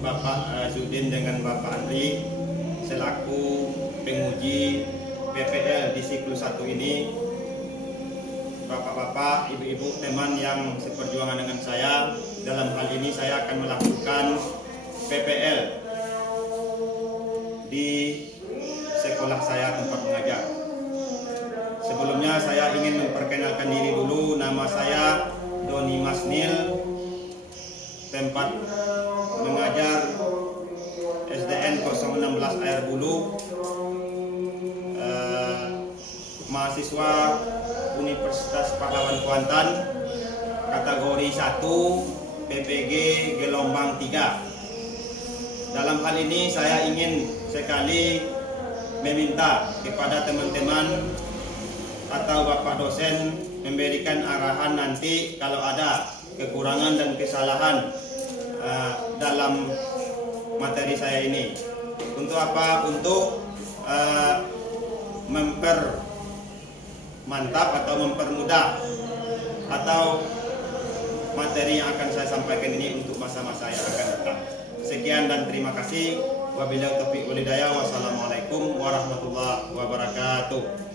Bapak Sudin dengan Bapak Andri selaku penguji PPL di siklus 1 ini. Bapak-bapak, ibu-ibu, teman yang seperjuangan dengan saya, dalam hal ini saya akan melakukan PPL di sekolah saya tempat mengajar. Sebelumnya saya ingin memperkenalkan diri dulu. Nama saya Doni Masnil, tempat mengajar SDN 016 Air Bulu, mahasiswa Universitas Pahlawan Kuantan, kategori 1 PPG gelombang 3. Dalam hal ini saya ingin sekali meminta kepada teman-teman atau Bapak dosen memberikan arahan nanti kalau ada kekurangan dan kesalahan dalam materi saya ini. Untuk apa? Untuk mempermantap atau mempermudah atau materi yang akan saya sampaikan ini untuk masa-masa yang akan datang. Sekian dan terima kasih. Wabillahi taufiq wal hidayah. Wassalamualaikum warahmatullahi wabarakatuh.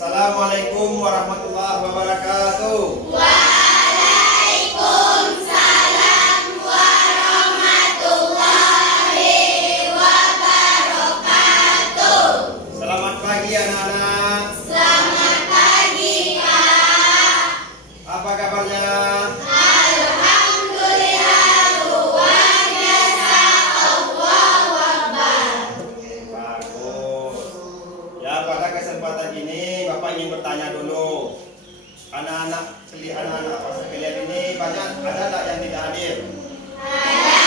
Assalamualaikum warahmatullahi wabarakatuh. Waalaikumsalam warahmatullahi wabarakatuh. Selamat pagi anak-anak. Selamat pagi, Kak. Apa kabarnya? Alhamdulillah, luar biasa. Allahu Akbar. Bagus. Ya, pada kesempatan ini Bapak ingin bertanya dulu. Anak-anak sekalian ini banyak ada tak yang tidak hadir? Ada.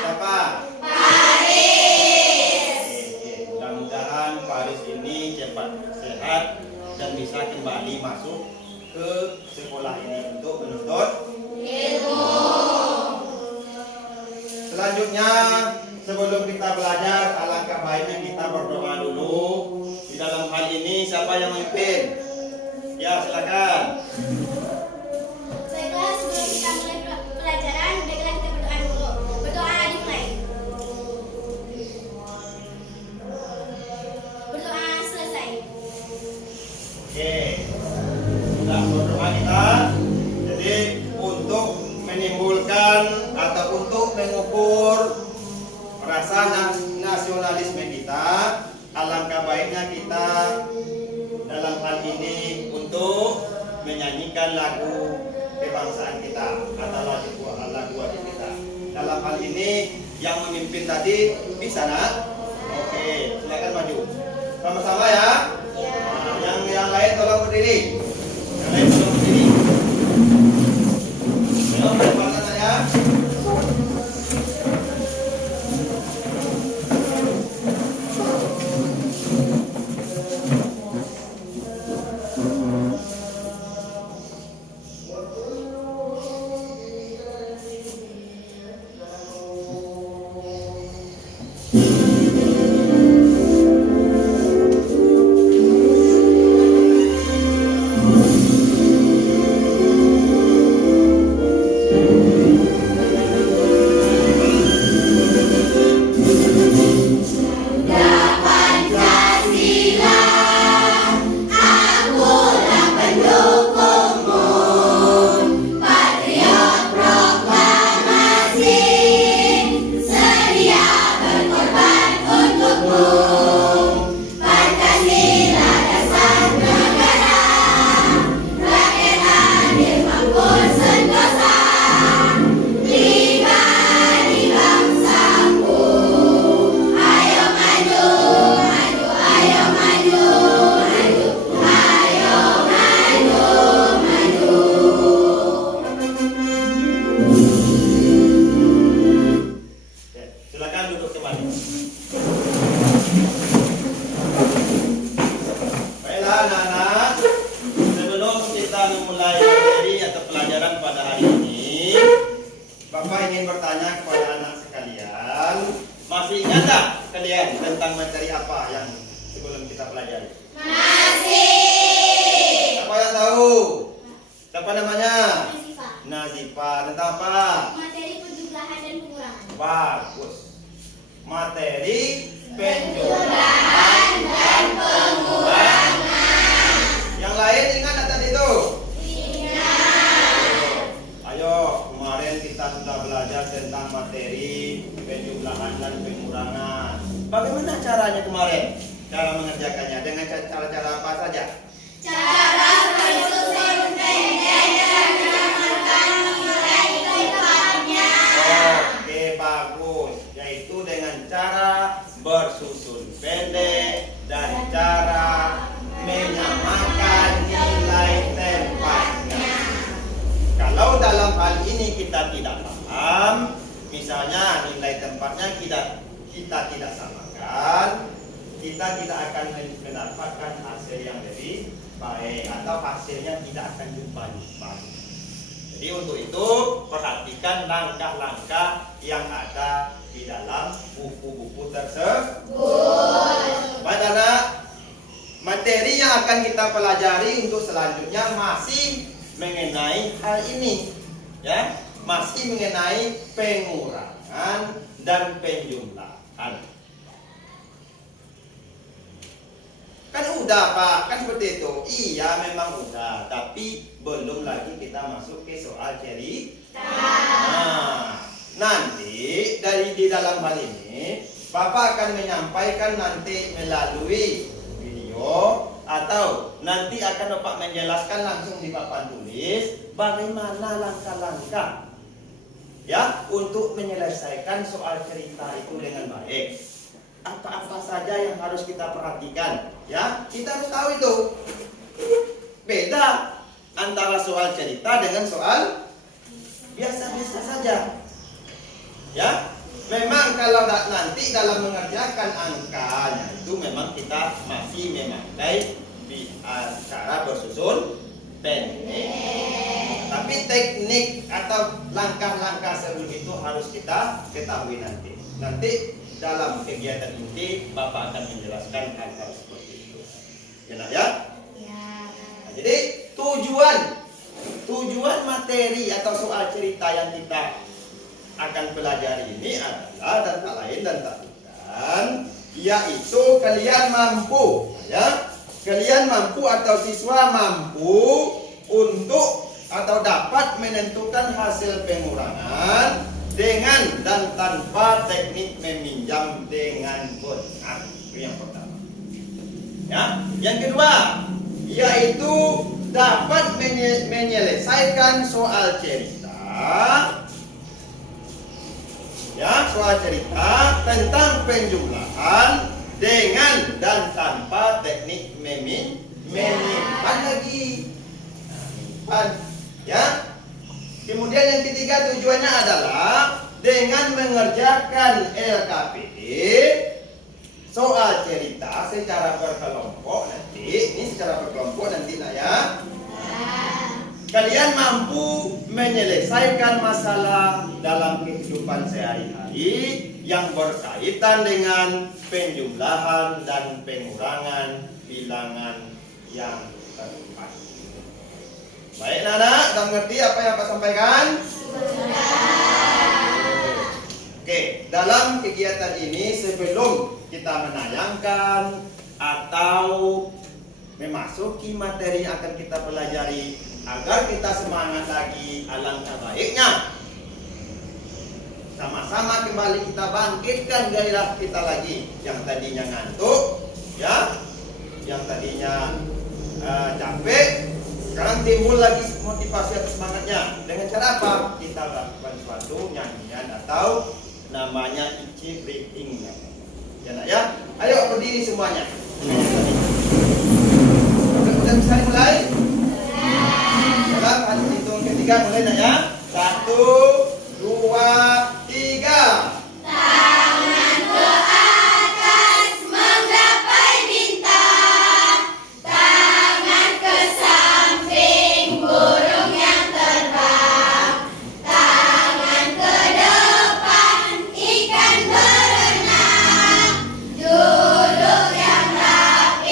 Siapa? Paris. Mudah-mudahan Paris ini cepat sehat dan bisa kembali masuk ke sekolah ini untuk menuntut Ilmu. Selanjutnya, sebelum kita belajar, alangkah baiknya kita berdoa dulu. Di dalam hal ini siapa yang memimpin? Ya, silakan. Baiklah, sebelum kita mulai pelajaran, baiklah kita berdoa dulu. Berdoa dimulai. Berdoa selesai. Oke, sudah berdoa kita. Jadi untuk menimbulkan atau untuk mengukur rasa nasionalisme kita, alangkah baiknya kita dalam hal ini untuk menyanyikan lagu kebangsaan kita atau lagu wajib kita. Dalam hal ini yang memimpin tadi bisa nak? Oke, silakan maju. Sama-sama ya. Nah, yang lain tolong berdiri. Yang lain tolong berdiri. Ayo, depan ya. Masih ingat tak kalian tentang materi apa yang sebelum kita pelajari? Masih saja? Cara bersusun pendek dan mengamalkan nilai tempatnya. Oke, bagus. Yaitu dengan cara bersusun pendek dan cara menyamakan nilai tempatnya. Kalau dalam hal ini kita tidak paham, misalnya nilai tempatnya kita tidak samakan, kita tidak akan mendapatkan hasil yang lebih baik atau hasilnya tidak akan jumpa. Jadi untuk itu perhatikan langkah-langkah yang ada di dalam buku-buku tersebut. Baik anak, materi yang akan kita pelajari untuk selanjutnya masih mengenai hal ini, ya, masih mengenai pengurangan dan penjumlahan. Kan udah Pak, kan seperti itu. Iya memang udah, tapi belum lagi kita masuk ke soal cerita. Nah, nanti di dalam hal ini Bapak akan menyampaikan nanti melalui video atau nanti akan Bapak menjelaskan langsung di papan tulis bagaimana langkah-langkah ya untuk menyelesaikan soal cerita itu dengan baik. Apa-apa saja yang harus kita perhatikan, ya kita harus tahu itu beda antara soal cerita dengan soal biasa-biasa saja, ya. Memang kalau nanti dalam mengerjakan angkanya itu memang kita masih memakai cara bersusun pendek, tapi teknik atau langkah-langkah sebelum itu harus kita ketahui nanti. Dalam kegiatan ini Bapak akan menjelaskan hal-hal seperti itu. Ya, nak, ya? Nah, jadi tujuan materi atau soal cerita yang kita akan pelajari ini adalah dan tak lain dan tak bukan yaitu kalian mampu, ya. Kalian mampu atau siswa mampu untuk atau dapat menentukan hasil pengurangan dengan dan tanpa teknik meminjam dengan benar. Itu yang pertama. Ya, yang kedua yaitu dapat menyelesaikan soal cerita. Ya, soal cerita tentang penjumlahan dengan dan tanpa teknik menyimpan lagi. Nah, ya. Kemudian yang ketiga tujuannya adalah dengan mengerjakan LKPD soal cerita secara berkelompok nanti. Ini secara berkelompok nanti nak, ya. Kalian mampu menyelesaikan masalah dalam kehidupan sehari-hari yang berkaitan dengan penjumlahan dan pengurangan bilangan yang tepat. Baik anak, sudah mengerti apa yang Pak sampaikan? Oke, dalam kegiatan ini sebelum kita menayangkan atau memasuki materi yang akan kita pelajari, agar kita semangat lagi, alangkah baiknya sama-sama kembali kita bangkitkan gairah kita lagi. Yang tadinya ngantuk, ya, yang tadinya capek, sekarang timbul lagi motivasi atau semangatnya. Dengan cara apa? Kita lakukan suatu nyanyian atau namanya itchy breathing. Ya nak, ya. Ayo berdiri semuanya. Sudah bisa dimulai? Dalam hitung ketiga mulai nak, ya. 1, 2, 3. Tangan ke atas menggapai bintang, tangan ke samping burung yang terbang, tangan ke depan ikan berenang, duduk yang rapi.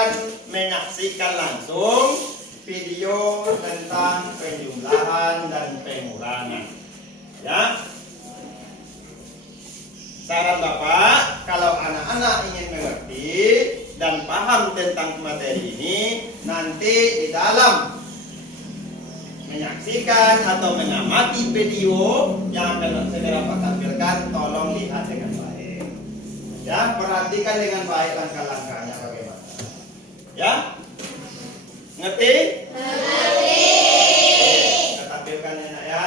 akan menyaksikan langsung video tentang penjumlahan dan pengurangan. Ya. Saran Bapak, kalau anak-anak ingin mengerti dan paham tentang materi ini, nanti di dalam menyaksikan atau mengamati video yang akan saya dapat tampilkan, tolong lihat dengan baik. Ya, perhatikan dengan baik langkah-langkahnya bagaimana. Ya, ngerti? Ngerti. Kita tampilkan ya, Nak, ya.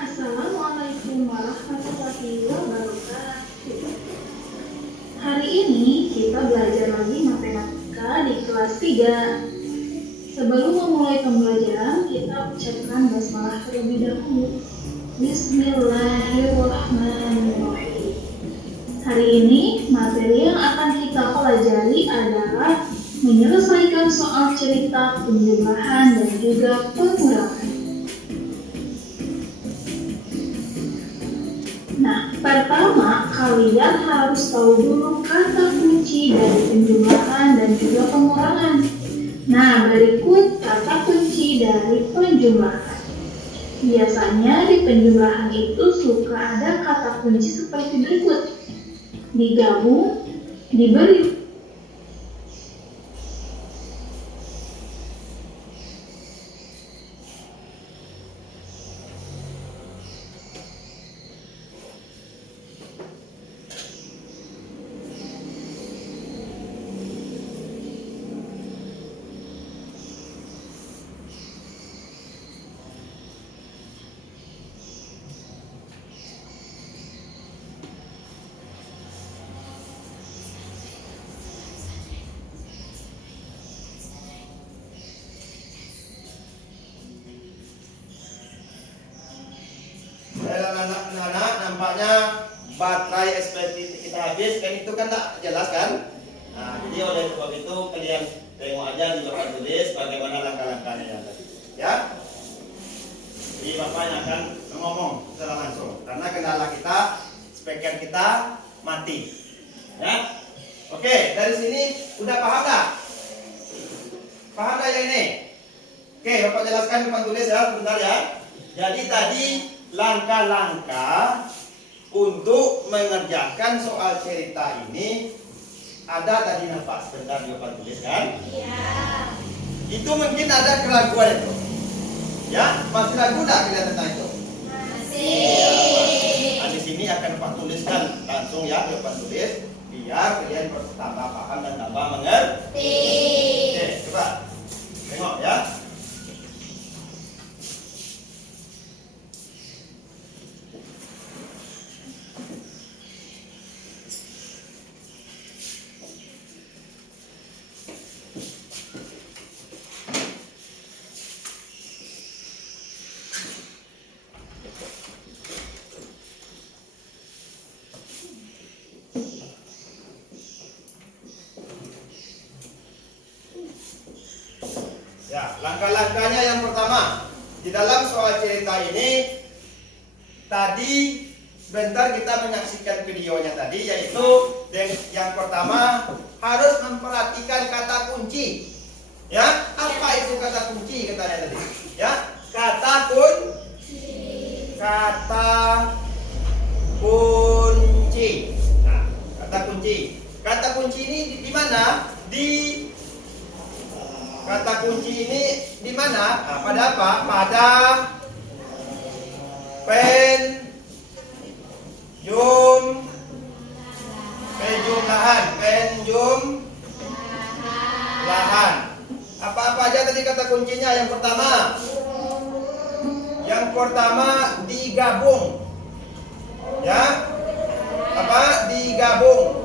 Assalamualaikum warahmatullahi wabarakatuh. Hari ini kita belajar lagi matematika di kelas 3. Sebelum memulai pembelajaran, kita ucapkan basmalah terlebih dahulu. Bismillahirrahmanirrahim. Hari ini materi yang akan kita pelajari adalah menyelesaikan soal cerita penjumlahan dan juga pengurangan. Nah, pertama kalian harus tahu dulu kata kunci dari penjumlahan dan juga pengurangan. Nah, berikut kata kunci dari penjumlahan. Biasanya di penjumlahan itu suka ada kata kunci seperti berikut: digabung, diberi. Anak-anak, nampaknya baterai SPT kita habis, kan itu kan tak jelas kan? Nah, jadi oleh sebab itu kalian tengok aja di papan tulis bagaimana langkah-langkahnya yang tadi. Ya. Jadi Bapak yang akan ngomong secara langsung karena kendala kita, speaker kita mati. Ya. Oke, dari sini udah paham tak? Paham tak yang ini? Oke, Bapak jelaskan di papan tulis ya, sebentar ya. Jadi tadi langkah-langkah untuk mengerjakan soal cerita ini ada tadi, nampak sebentar di papan tulis kan? Iya. Itu mungkin ada keraguan itu. Ya, masih ragu tak kalian tentang itu? Masih. Nah, di sini akan Pak tuliskan langsung ya di papan tulis biar kalian tambah paham dan tambah mengerti. Oke, coba tengok ya. Ya, langkah-langkahnya yang pertama di dalam soal cerita ini tadi sebentar kita menyaksikan videonya tadi, yaitu yang pertama harus memperhatikan kata kunci. Ya, apa itu kata kunci katanya tadi? Ya, kata kunci. Nah, kata kunci. Kata kunci ini di mana? Kata kunci ini di mana? Nah, pada apa? Pada penjumlahan. Apa-apa aja tadi kata kuncinya? Yang pertama digabung. Ya. Apa? Digabung.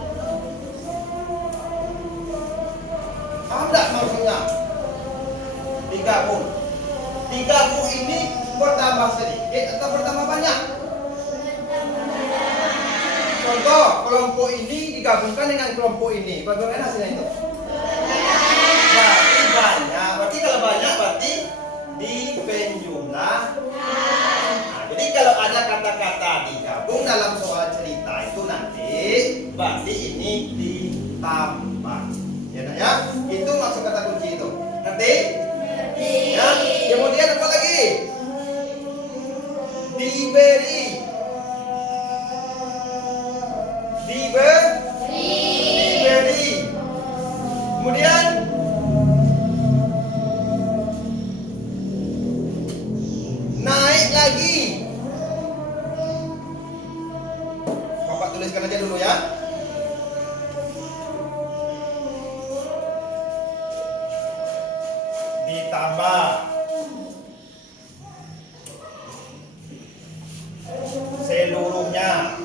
Paham tak maksudnya? Digabung. Digabung ini bertambah sedikit atau bertambah banyak? Contoh, kelompok ini digabungkan dengan kelompok ini, bagaimana hasilnya itu? Berarti banyak. Berarti kalau banyak berarti di penjumlah. Nah, jadi kalau ada kata-kata digabung dalam soal cerita itu nanti berarti ini ditambah. Ya, nak, ya? Itu maksud kata kunci itu. Ngerti? Ya. Kemudian apa lagi? Diberi. Diberi. Kemudian naik lagi. Bapak tuliskan aja dulu ya. Ditambah. Seluruhnya.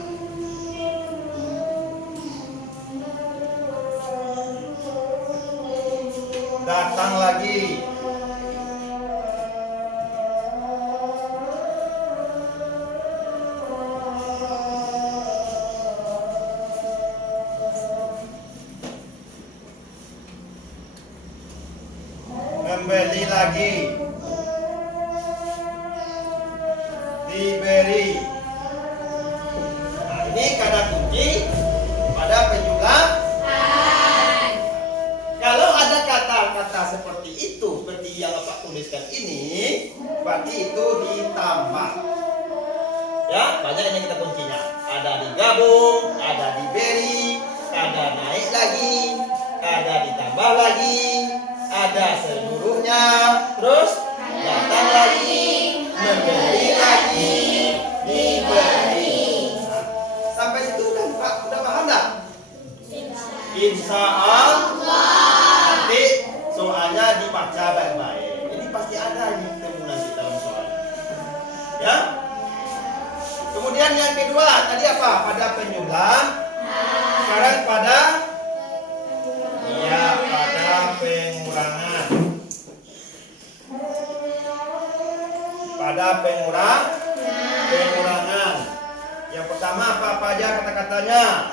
Datang lagi. Kembali lagi. Diberi. Nah, ini kata kunci pada penjumlah. Kalau ada kata-kata seperti itu, seperti yang Bapak tuliskan ini, berarti itu ditambah. Ya, banyak yang kita kuncinya. Ada digabung, ada diberi, ada naik lagi, ada ditambah lagi, ada seluruhnya, terus datang lagi, memberi lagi, diberi. Nah, sampai situ udah paham enggak? Insya Allah. Nanti soalnya dibaca baik-baik. Ini pasti ada yang ketemu nanti dalam soal. Ya. Kemudian yang kedua tadi apa? Pada penjumlah. Sekarang pada pengurangan. Pada pengurangan. Yang pertama apa aja kata-katanya?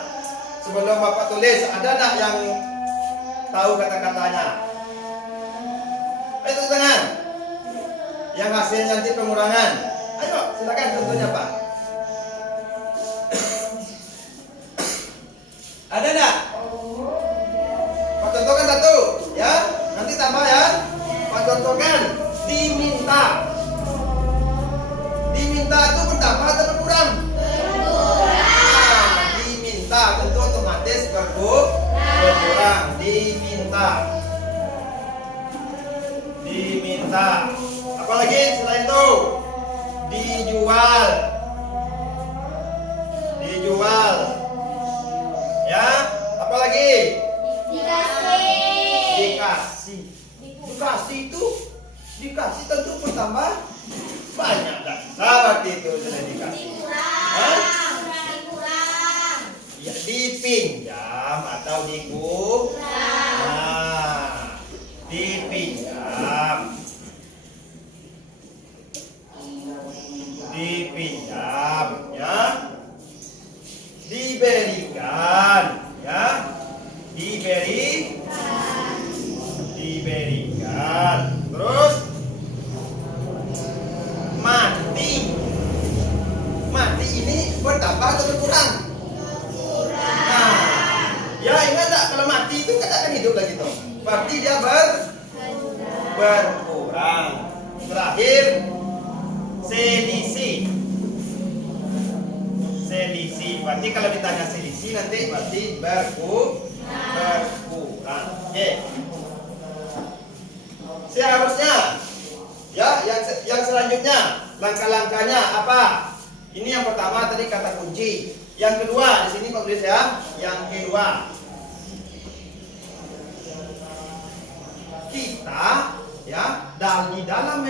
Sebelum Bapak tulis, ada tak yang tahu kata-katanya? Ayo tepuk tangan. Yang hasilnya nanti pengurangan. Ayo, silakan contohnya Pak. Ada enggak? Pak contohkan satu, ya. Nanti tambah ya. Pak contohkan. Diminta. Diminta itu bertambah atau berkurang? Diminta tentu otomatis berkurang. Diminta. Diminta. Apalagi selain itu? Dijual. Dijual. Ya, apalagi? Dikasih. Dikasih itu dikasih tentu bertambah banyak dah. Berarti itu sudah dikasih. Ya, dipinjam atau dikurang. Nah, dipinjam. Dipinjam, ya. Diberikan, ya. Diberikan. Terus mati. Mati ini bertambah atau berkurang? Nah, ya ingat tak kalau mati itu kan akan hidup lagi tuh. Berarti dia berkurang. Terakhir selisih. Selisih. Berarti kalau ditanya selisih nanti berarti berkurang. Oke. Seharusnya ya yang selanjutnya langkah-langkahnya apa? Ini yang pertama tadi kata kunci. Yang kedua di sini Pak tulis ya. Yang kedua kita ya di dalam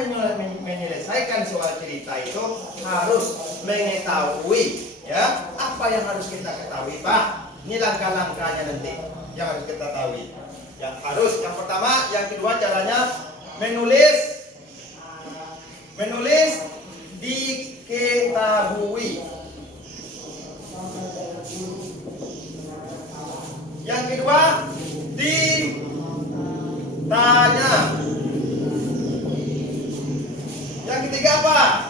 menyelesaikan soal cerita itu harus mengetahui ya apa yang harus kita ketahui Pak. Ini langkah-langkahnya nanti yang harus kita ketahui. Yang pertama, yang kedua caranya menulis diketahui. Yang kedua, ditanya. Yang ketiga apa?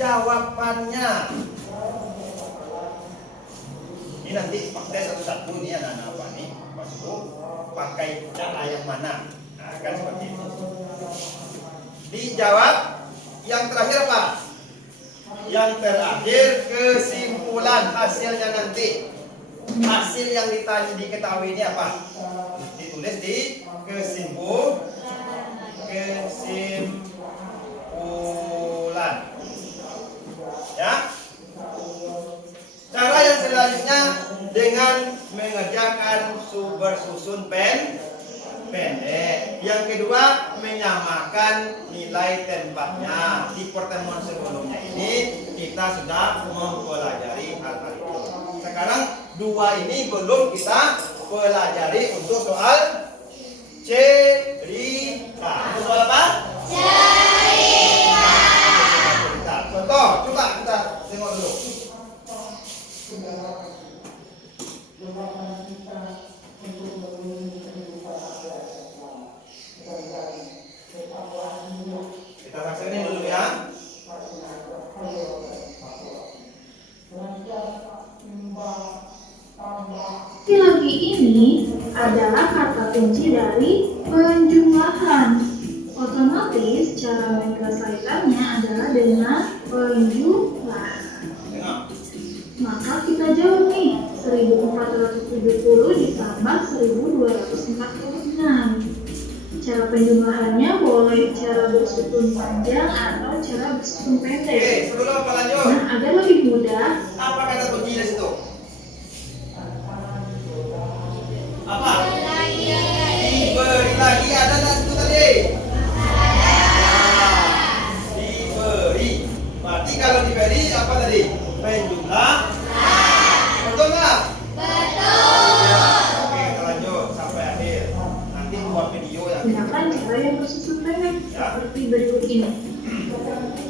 Jawabannya. Ini nanti pakai satu-satu nih anak-anak apa nih? Masuk pakai cara yang mana? Nah, kan seperti itu. Dijawab. Yang terakhir apa? Yang terakhir kesimpulan hasilnya nanti. Hasil yang diketahui ini apa? Ditulis di kesimpulan. Ya. Cara yang selanjutnya dengan mengerjakan bersusun pendek. Yang kedua, menyamakan nilai tempatnya. Di pertemuan sebelumnya ini kita sudah mempelajari hal-hal itu. Sekarang dua ini belum kita pelajari untuk soal cerita. Soal apa? Cerita. Contoh, coba kita tengok dulu. Kita saksikan dulu ya. Lagi ini adalah kata kunci dari penjumlahan. Otomatis cara menyelesaikannya adalah dengan penjumlahan. Maka kita jawab nih, 1470 ditambah 1246. Cara penjumlahannya boleh cara bersusun panjang atau cara bersusun pendek. Oke, sebelum apa lanjut? Nah, agar lebih mudah, Apa kata kunci di situ? Apa? Diberi lagi ada tak situ tadi? Diberi. Berarti kalau diberi apa tadi? Penjumlah. Betul nggak? Betul. Oke, kita lanjut sampai akhir. Nanti buat video yang gunakan cara yang bersusun pendek Ya. seperti berikut ini.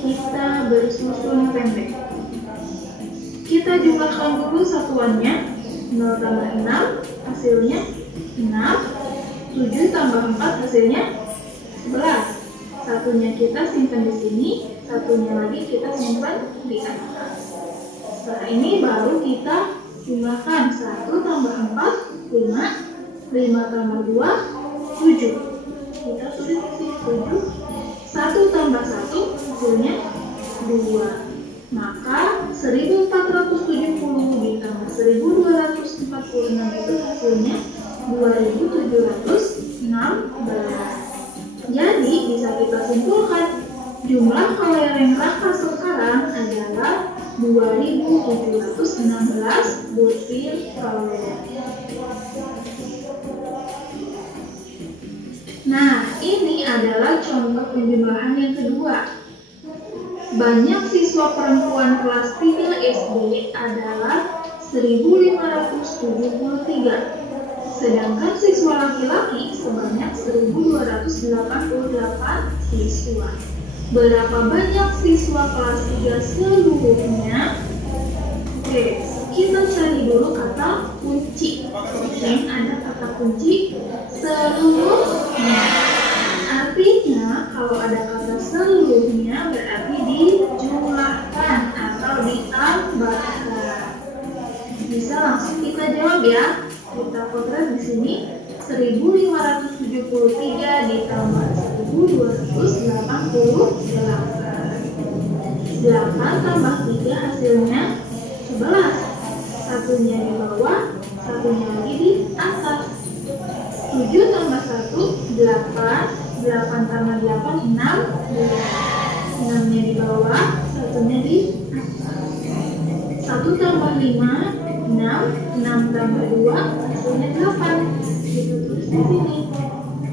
Kita bersusun pendek. Kita jumlahkan dulu satuannya. 0 tambah 6 hasilnya 6. 7 tambah 4 hasilnya 11. Satunya kita simpan di sini, satunya lagi kita simpan di atas. Setelah ini baru kita jumlahkan. 1 tambah 4 5. 5 tambah 2 7. Kita tulis di sini 7. 1 tambah 1 hasilnya 2. Maka 1470 ditambah 1246 itu hasilnya 2716. Jadi bisa kita simpulkan jumlah kalori rangka sekarang adalah 2716 butir kalori. Nah, ini adalah contoh penjumlahan yang kedua. Banyak siswa perempuan kelas 3 SD adalah 1573. Sedangkan siswa laki-laki sebanyak 1288 siswa. Berapa banyak siswa kelas 3 seluruhnya? Oke, kita cari dulu kata kunci. Ini ada kata kunci seluruhnya. Artinya kalau ada kata seluruhnya berarti dijumlahkan atau ditambahkan. Bisa langsung kita jawab ya. Kita potret di sini 1573 ditambah 1288. 8 tambah 3 hasilnya 11. Satunya di bawah, satunya lagi di atas. 7 tambah 1 8. 8 tambah 8 6. 6-nya di bawah, satunya di atas. 1 tambah 5 6. 6 tambah 2 hasilnya 8. Kita tulis di sini.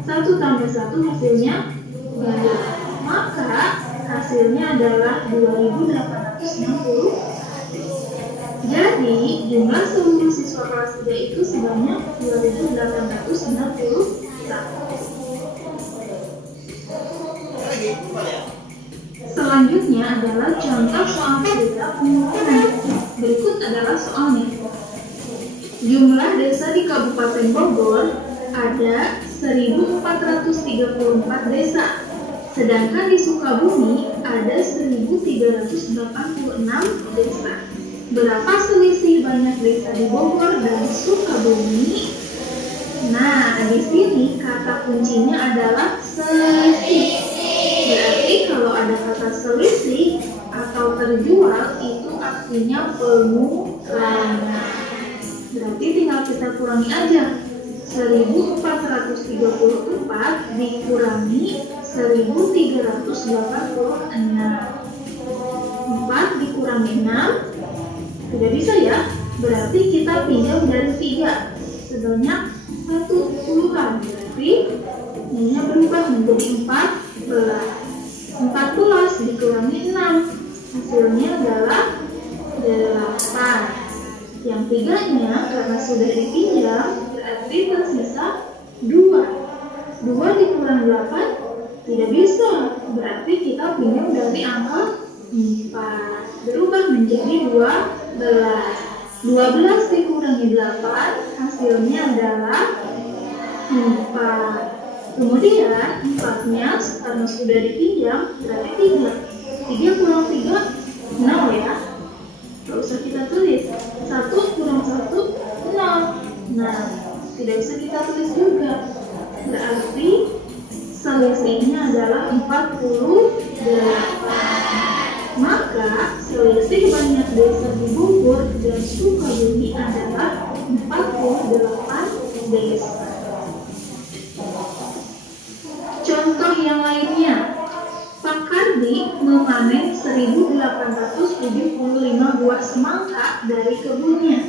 1 tambah 1 hasilnya 2. Maka hasilnya adalah 2860. Jadi jumlah seluruh siswa kelas 3 itu sebanyak 2860. Selanjutnya adalah contoh soal cerita pengukuran. Berikut adalah soalnya. Jumlah desa di Kabupaten Bogor ada 1.434 desa, sedangkan di Sukabumi ada 1.386 desa. Berapa selisih banyak desa di Bogor dan Sukabumi? Nah, di sini kata kuncinya adalah selisih. Berarti kalau ada kata selisih atau terjual itu artinya pengurangan. Berarti tinggal kita kurangi aja. 1.434 dikurangi 1.386. 4 dikurangi 6 tidak bisa ya. Berarti kita pinjam dari 3 sebanyak 1 puluhan. Berarti nilainya berubah menjadi 14. 14 dikurangi 6 hasilnya adalah 8. Yang tiganya karena sudah dipinjam berarti tersisa 2. 2 dikurangi 8 tidak bisa. Berarti kita pinjam dari angka 4. Berubah menjadi 12. 12 dikurangi 8 hasilnya adalah 4. Kemudian 4-nya karena sudah dipinjam berarti 3. 3 kurang 3 0 ya. Gak usah kita tulis. 1 kurang 1 0. Nah, tidak bisa kita tulis juga. Berarti selisihnya adalah 48. Maka selisih banyak desa di Bogor dan Sukabumi adalah 48 desa. Contoh yang lainnya, Pak Kardi memanen 1.875 buah semangka dari kebunnya.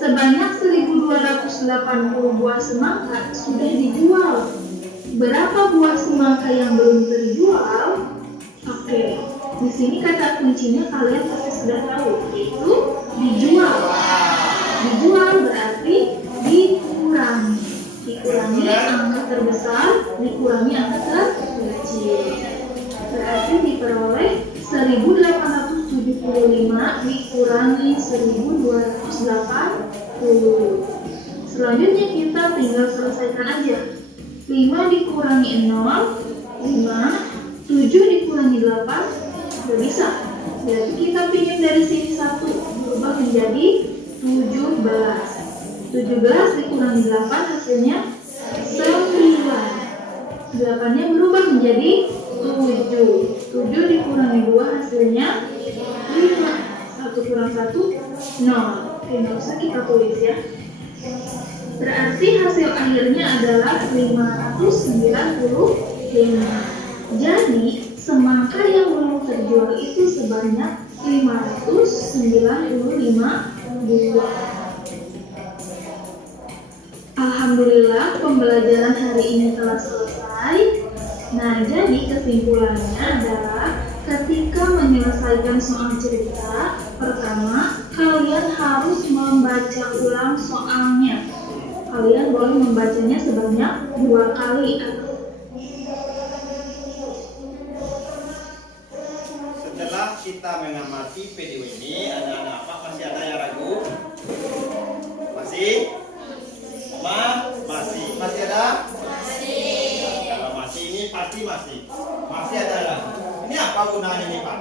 Sebanyak 1.280 buah semangka sudah dijual. Berapa buah semangka yang belum terjual? Oke, di sini kata kuncinya kalian pasti sudah tahu, yaitu dijual. Dijual berarti dikurangi. Dikurangi angka terbesar, dikurangi angka terkecil. Berarti diperoleh 1.875 dikurangi 1.280. Selanjutnya kita tinggal selesaikan aja. 5 dikurangi 0, 5. 7 dikurangi 8, tidak bisa. Berarti kita pinjam dari sini 1, berubah menjadi 17. 17 dikurangi 8 hasilnya 9. 8-nya berubah menjadi 7. 7 dikurangi 2 hasilnya 5. 1 kurang 1 0. Oke, nggak usah kita tulis ya. Berarti hasil akhirnya adalah 595. Jadi semangka yang belum terjual itu sebanyak 595 buah. Alhamdulillah pembelajaran hari ini telah selesai. Nah, jadi kesimpulannya adalah ketika menyelesaikan soal cerita, pertama kalian harus membaca ulang soalnya. Kalian boleh membacanya sebanyak 2 kali. Setelah kita mengamati video ini, anak-anak apa masih ada yang ragu? Masih? Masih ada? Masih. Kalau masih ini pasti masih. Masih ada ragu. Ini apa gunanya nih Pak?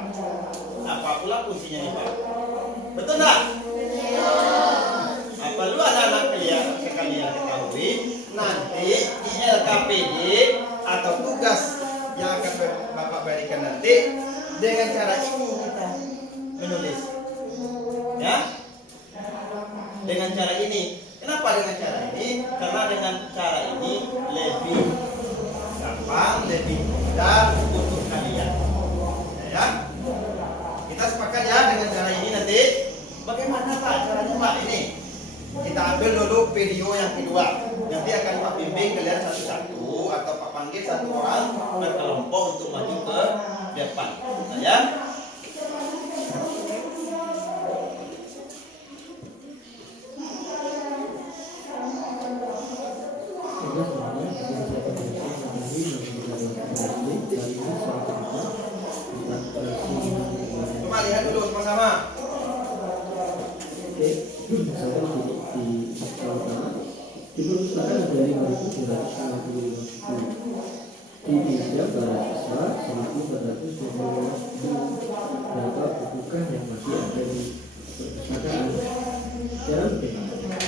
Apa pula fungsinya nih Pak? Betul nggak? Apa lu anak-anak sekalian ketahui nanti di LKPD atau tugas yang akan Bapak berikan nanti dengan cara ini kita menulis, ya, dengan cara ini. Kenapa dengan cara ini? Karena dengan cara ini lebih gampang, lebih mudah untuk kalian, ya. Kita sepakat ya dengan cara ini nanti. Bagaimana Pak caranya Pak? Ini kita ambil dulu video yang kedua. Nanti akan Pak bimbing kalian satu-satu atau Pak panggil satu orang berkelompok untuk maju ke depan, ya. Coba lihat dulu sama-sama. Oke, saya di Di perpustakaan ada 5.955 buku. Dipinjam para siswa 1.425 buku. Berapa bukukah yang masih ada di perpustakaan? Cara bagaimana?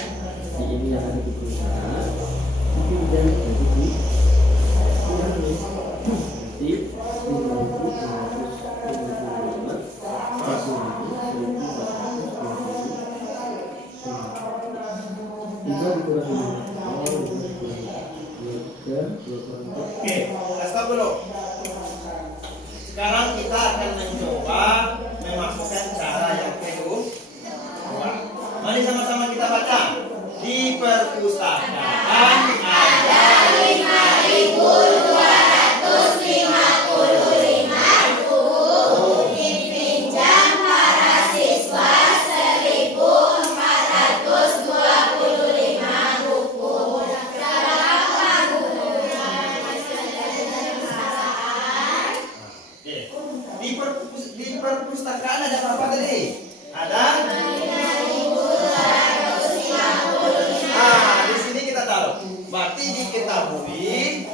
Di ini yang ada di perusahaan dipinjam dari buku dikurangi nanti 5.555 3 dikurangi 5 dikurangi 2 Oke, stop dulu. Sekarang kita akan mencoba memasukkan cara yang kedua. Mari sama-sama kita baca. Di perpustakaan ada 5.255 buku, dipinjam para siswa 1.425 buku. Berapa di perpustakaan ada berapa tadi? Ada? Di sini kita taruh. Berarti diketahui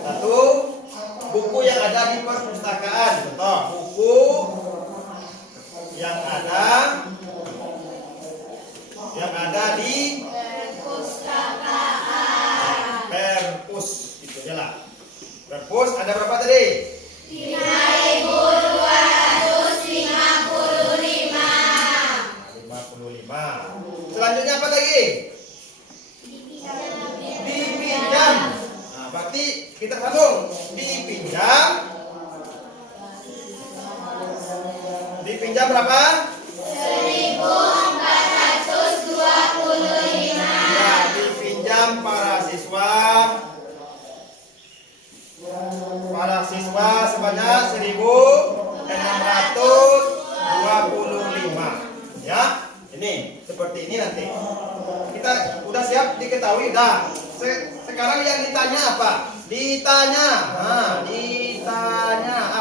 satu buku yang ada di perpustakaan. Contoh, buku yang ada di perpus. Itu aja lah. Perpus ada berapa tadi? 55. Selanjutnya apa lagi? Dipinjam. Nah, berarti kita sambung. Dipinjam berapa? 1.425. Ya, dipinjam para siswa sebanyak 1.625. Ya, ini seperti ini nanti. Kita udah siap diketahui dah. Sekarang yang ditanya apa? Ditanya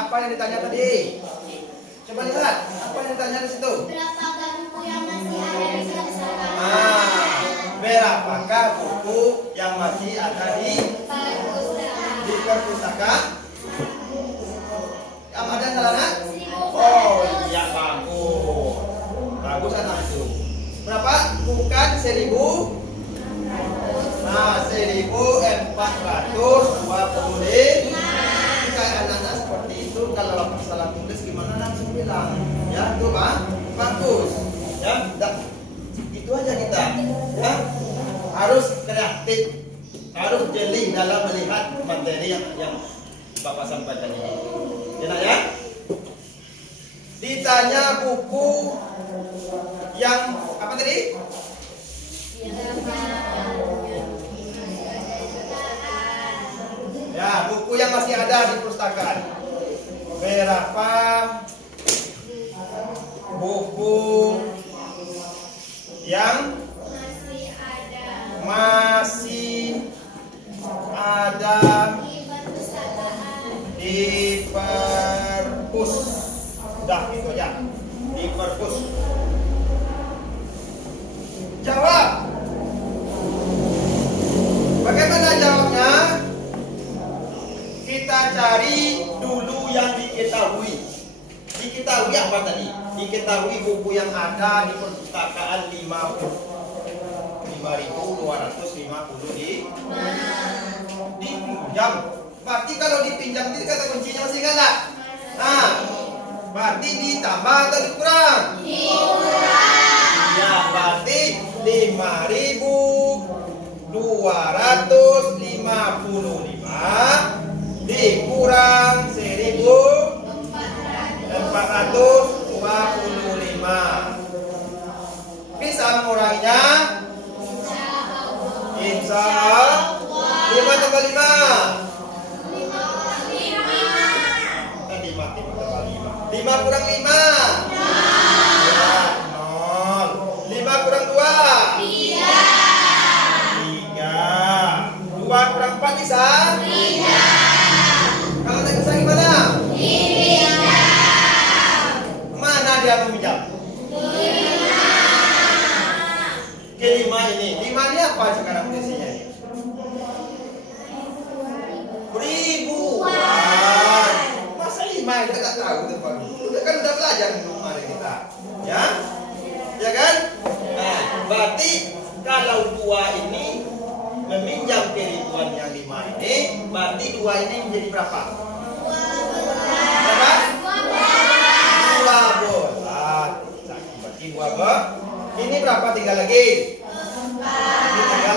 apa yang ditanya tadi? Coba lihat apa yang ditanya di situ. Berapakah buku yang masih ada di perpustakaan? Berapakah buku yang masih ada di perpustakaan? Yang ada celana? Oh iya, bagus anak itu. Berapa? Bukan 1.000. Nah, 1.425. Kayak anak-anak seperti itu kalau salah tulis gimana langsung bilang. Ya, itu bagus. Ya, itu aja kita. Ya, harus kreatif, harus jeli dalam melihat materi yang Bapak sampaikan ini. Enak ya? Ditanya buku yang apa tadi? Ya, buku yang masih ada di perpustakaan. Berapa buku yang masih ada di perpus? Dah gitu aja. Di perpus. Jawab. Bagaimana jawabnya? Kita cari dulu yang diketahui. Diketahui apa tadi? Diketahui buku yang ada di perpustakaan 5.250 dipinjam. Berarti kalau dipinjam itu kata kuncinya masih nggak ada. Nah, berarti ditambah atau dikurang? Dikurang. Ya, berarti 5.255 dikurang 1.425. Bisa menguranginya? Insya Allah. 5 tambah 5. Tadi mati tambah 5. 5 kurang 5. Ya, 0. 5 kurang 2. 3. 2 kurang 4 bisa? Kalau tak bisa gimana? Mana dia meminjam? ini. 5 ini apa sekarang posisinya ini? Ribuan. Masa 5 kita nggak tahu tuh Pak? Kita kan udah belajar di rumah kita, ya? Ya kan? Nah, berarti kalau 2 ini meminjam ke ribuan yang 5 ini, berarti 2 ini menjadi berapa? Berapa? 12. Berarti 12. Ini berapa tinggal lagi? Ini tinggal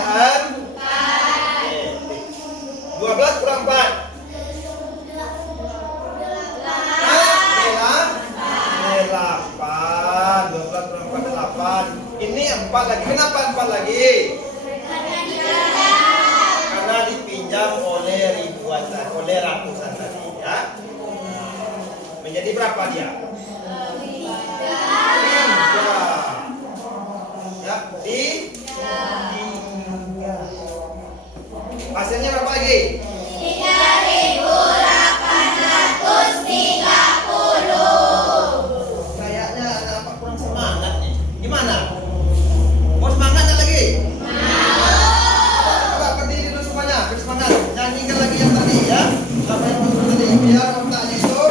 12 kurang 4. 8. 12 kurang 4 8. Ini 4 lagi. Kenapa 4 lagi? Karena dipinjam oleh ribuan, oleh ratusan tadi, ya. Menjadi berapa dia? 3. Ya, 3. Hasilnya berapa lagi? 3.830. Kayaknya ada apa kurang semangat nih. Gimana? Mau semangat nggak lagi? Coba berdiri dulu semuanya, bersemangat. Nyanyikan lagi yang tadi ya. Apa yang mau tadi? Biar otaknya itu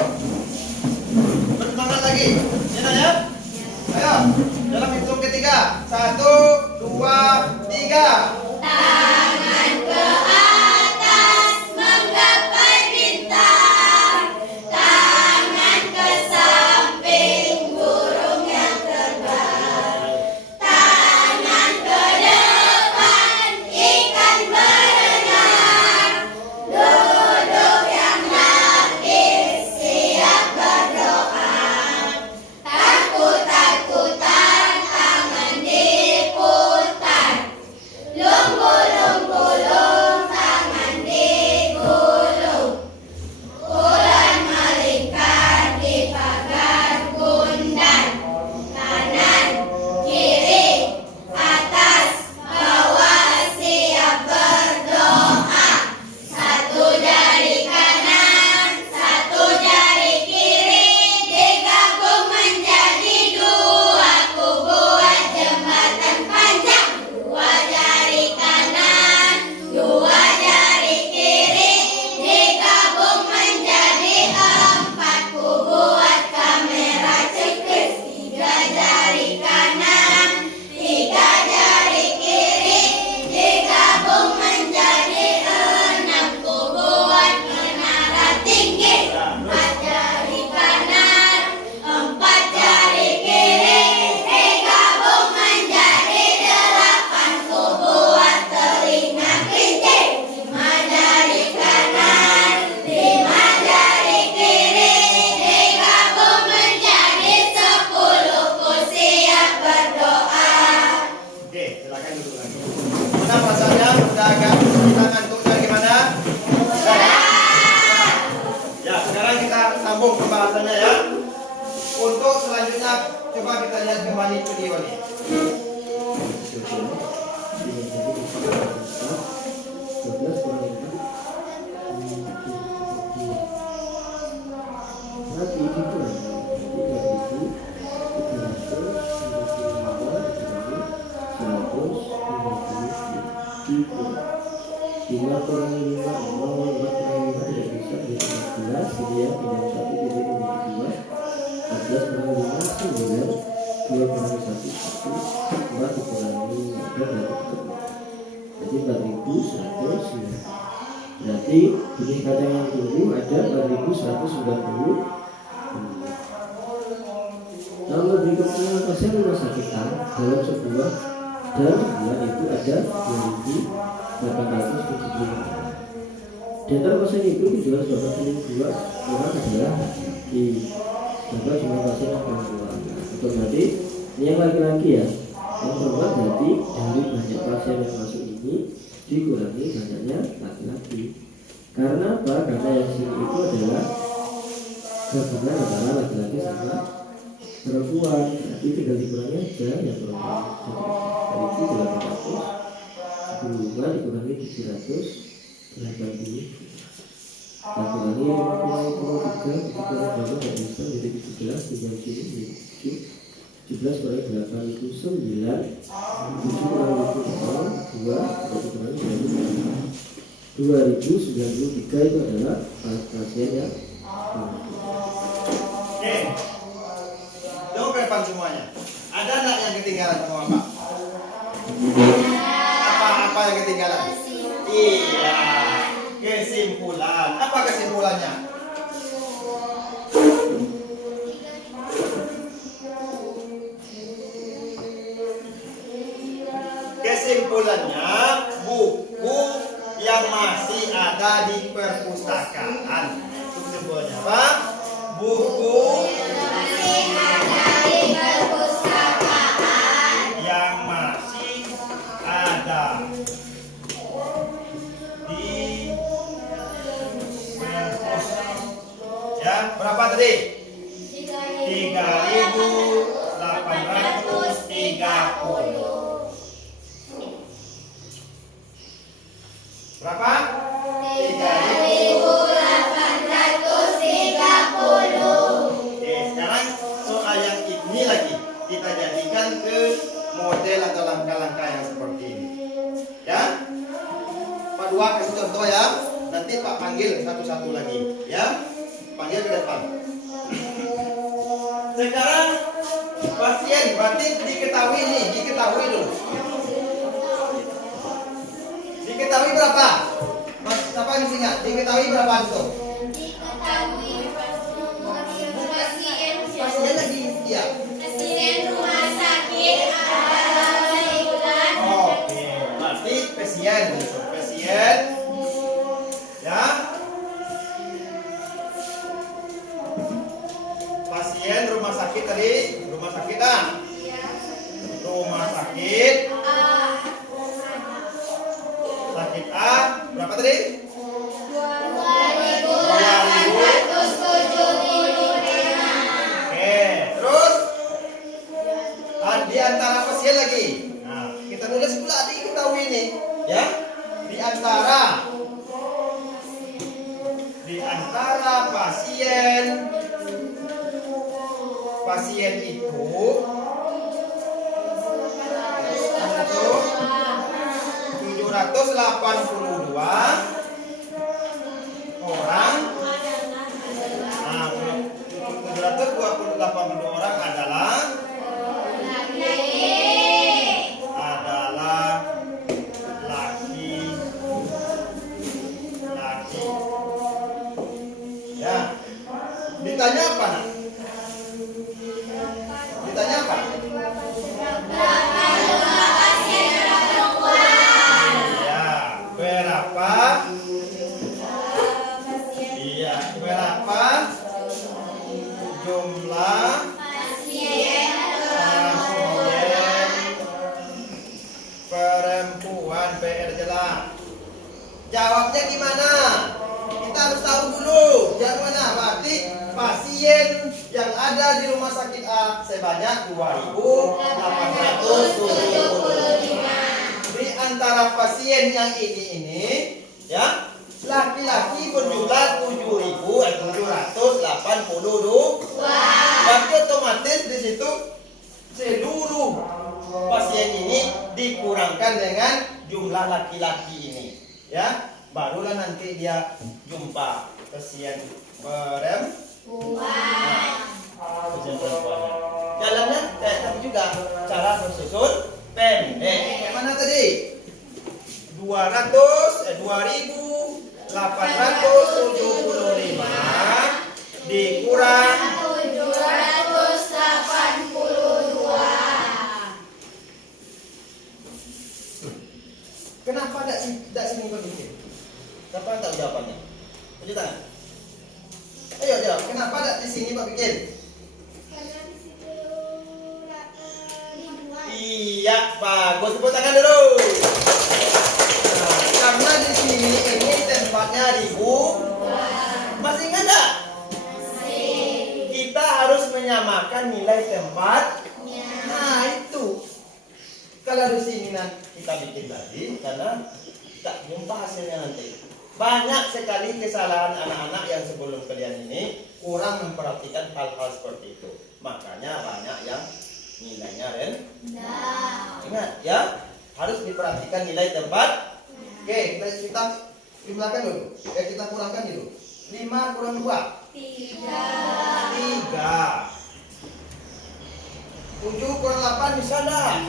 bersemangat lagi. Ya. Ayo, dalam hitung ketiga. 1, 2, 3. Tangan ke atas menggapai bintang, tangan ke samping burung yang terbang, tangan ke depan ikan berenang, duduk yang lapis siap berdoa, takut-takutan tangan diputar. Lumbu-lumbu-lum tangan digulung, bulan melingkar di pagar bundar, kanan, kiri, atas, bawah siap berdoa. Satu jari kanan, satu jari kiri, digabung menjadi 2, ku buat jembatan panjang. 2 jari kanan, 2 jari kiri, digabung menjadi 4, ku buat kamera cekis. 3 jari kanan, 3 jari kiri, digabung menjadi 6, ku buat menara tinggi. 4 jari kanan, 4 jari kiri, digabung menjadi 8, ku buat telinga kelinci. 5 jari kanan, 5 jari kiri, digabung menjadi 10, ku siap berdoa. Oke, silakan duduk lagi. Mana perasaannya? Udah agak kita ngantuknya gimana? Ya, sekarang kita sambung pembahasannya ya. Untuk selanjutnya coba kita lihat kembali video ini. Lima kurang 5, 0 buat kurang 5 tidak bisa jadi 14. Jadi yang pinjam 1 jadi menjadi 2. 14 kurang 5 9. 2 kurang 1 1. 4 dikurangi 3 berarti 4.109. Berarti bunyi kata yang tunggu ada 4.190. Nomor berikutnya pasien rumah sakit A dalam sebuah itu ada 2.875. Di antara pasien itu 782 orang adalah laki. Maka jumlah pasien yang perempuan. Otomatis ini yang laki-laki ya. Yang perempuan berarti dari banyak pasien yang masuk ini dikurangi banyaknya laki-laki. Karena apa? Karena yang sini itu adalah gabungan antara laki-laki sama perempuan. Jadi tinggal dikurangi aja yang perempuan. Dari itu 800 dikurangi 780. Laki-laki 50 kurang 3 itu kurang berapa? Tidak bisa jadi 17. Tinggal sini jadi 7. 17 kurangi 8 itu 9. 7 kurangi 2 berarti kurangi 2093 itu adalah pasien yang Oke. Dong ke depan semuanya. Ada enggak yang ketinggalan sama Bapak? Apa yang ketinggalan? Iya. Kesimpulan. Apa kesimpulannya? Kesimpulannya buku yang masih ada di perpustakaan. Itu kesimpulannya apa? Buku yang masih ada di perpustakaan. Ya, berapa tadi? 3.830. Berapa? 3.830. Oke, sekarang soal yang ini lagi kita jadikan ke model atau langkah-langkah yang seperti ini. Ya, Pak Dua kasih contoh ya. Nanti Pak panggil satu-satu lagi. Ya, panggil ke depan. Sekarang pasien berarti diketahui nih, diketahui dulu. Diketahui berapa? Mas, siapa yang ingat? Diketahui berapa itu? Pasien lagi, ya. Oke, berarti pasien, ya. Pasien rumah sakit tadi, rumah sakit ah. Rumah sakit. Sakit A berapa tadi? 2.475. Oke, terus di antara pasien lagi. Nah, kita nulis pula diketahui ini, ya. Di antara pasien itu untuk 782 orang. Nah, 782 orang adalah laki-laki. Ya. Ditanya apa? Ditanya apa? Berapa jumlah pasien perempuan PR jelas? Jawabnya gimana? Kita harus tahu dulu. Yang mana? Berarti pasien yang ada di rumah sakit A sebanyak 2.875. Di antara pasien yang ini ya, laki-laki berjumlah 7.782. Berarti otomatis di situ seluruh pasien ini dikurangkan dengan jumlah laki-laki ini, ya. Barulah nanti dia jumpa pasien perempuan. Jalannya tapi juga cara bersusun pendek. Yang mana tadi? 2.875 dikurang 782. Kenapa tidak sini berpikir? Siapa yang tahu jawabannya? Tunjuk tangan. Ayo jawab. Kenapa tidak di sini berpikir? Iya, bagus. Tepuk tangan dulu. Nah, karena di sini ini tempatnya masih ingat nggak? Kita harus menyamakan nilai tempat. Nah itu. Kalau di sini nanti kita bikin lagi karena tak jumpa hasilnya nanti. Banyak sekali kesalahan anak-anak yang sebelum kalian ini kurang memperhatikan hal-hal seperti itu. Makanya banyak yang Nilainya, Ren? Ingat ya, harus diperhatikan nilai tempat. Oke, kita jumlahkan dulu. Kita kurangkan dulu. 5 kurang 2. 3. 7 kurang 8 bisa enggak?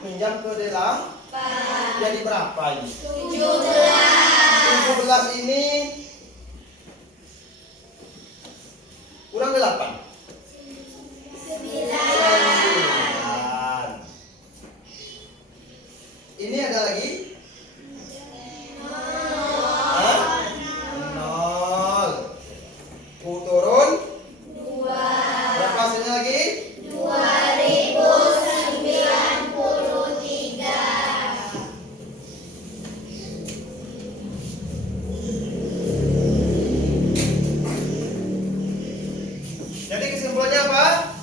Minjam ke dalam. Jadi berapa ini? 17 ini kurang 8. 9. Ini ada lagi? 0. Turun. Berapa hasilnya lagi? 2093. Jadi kesimpulannya apa?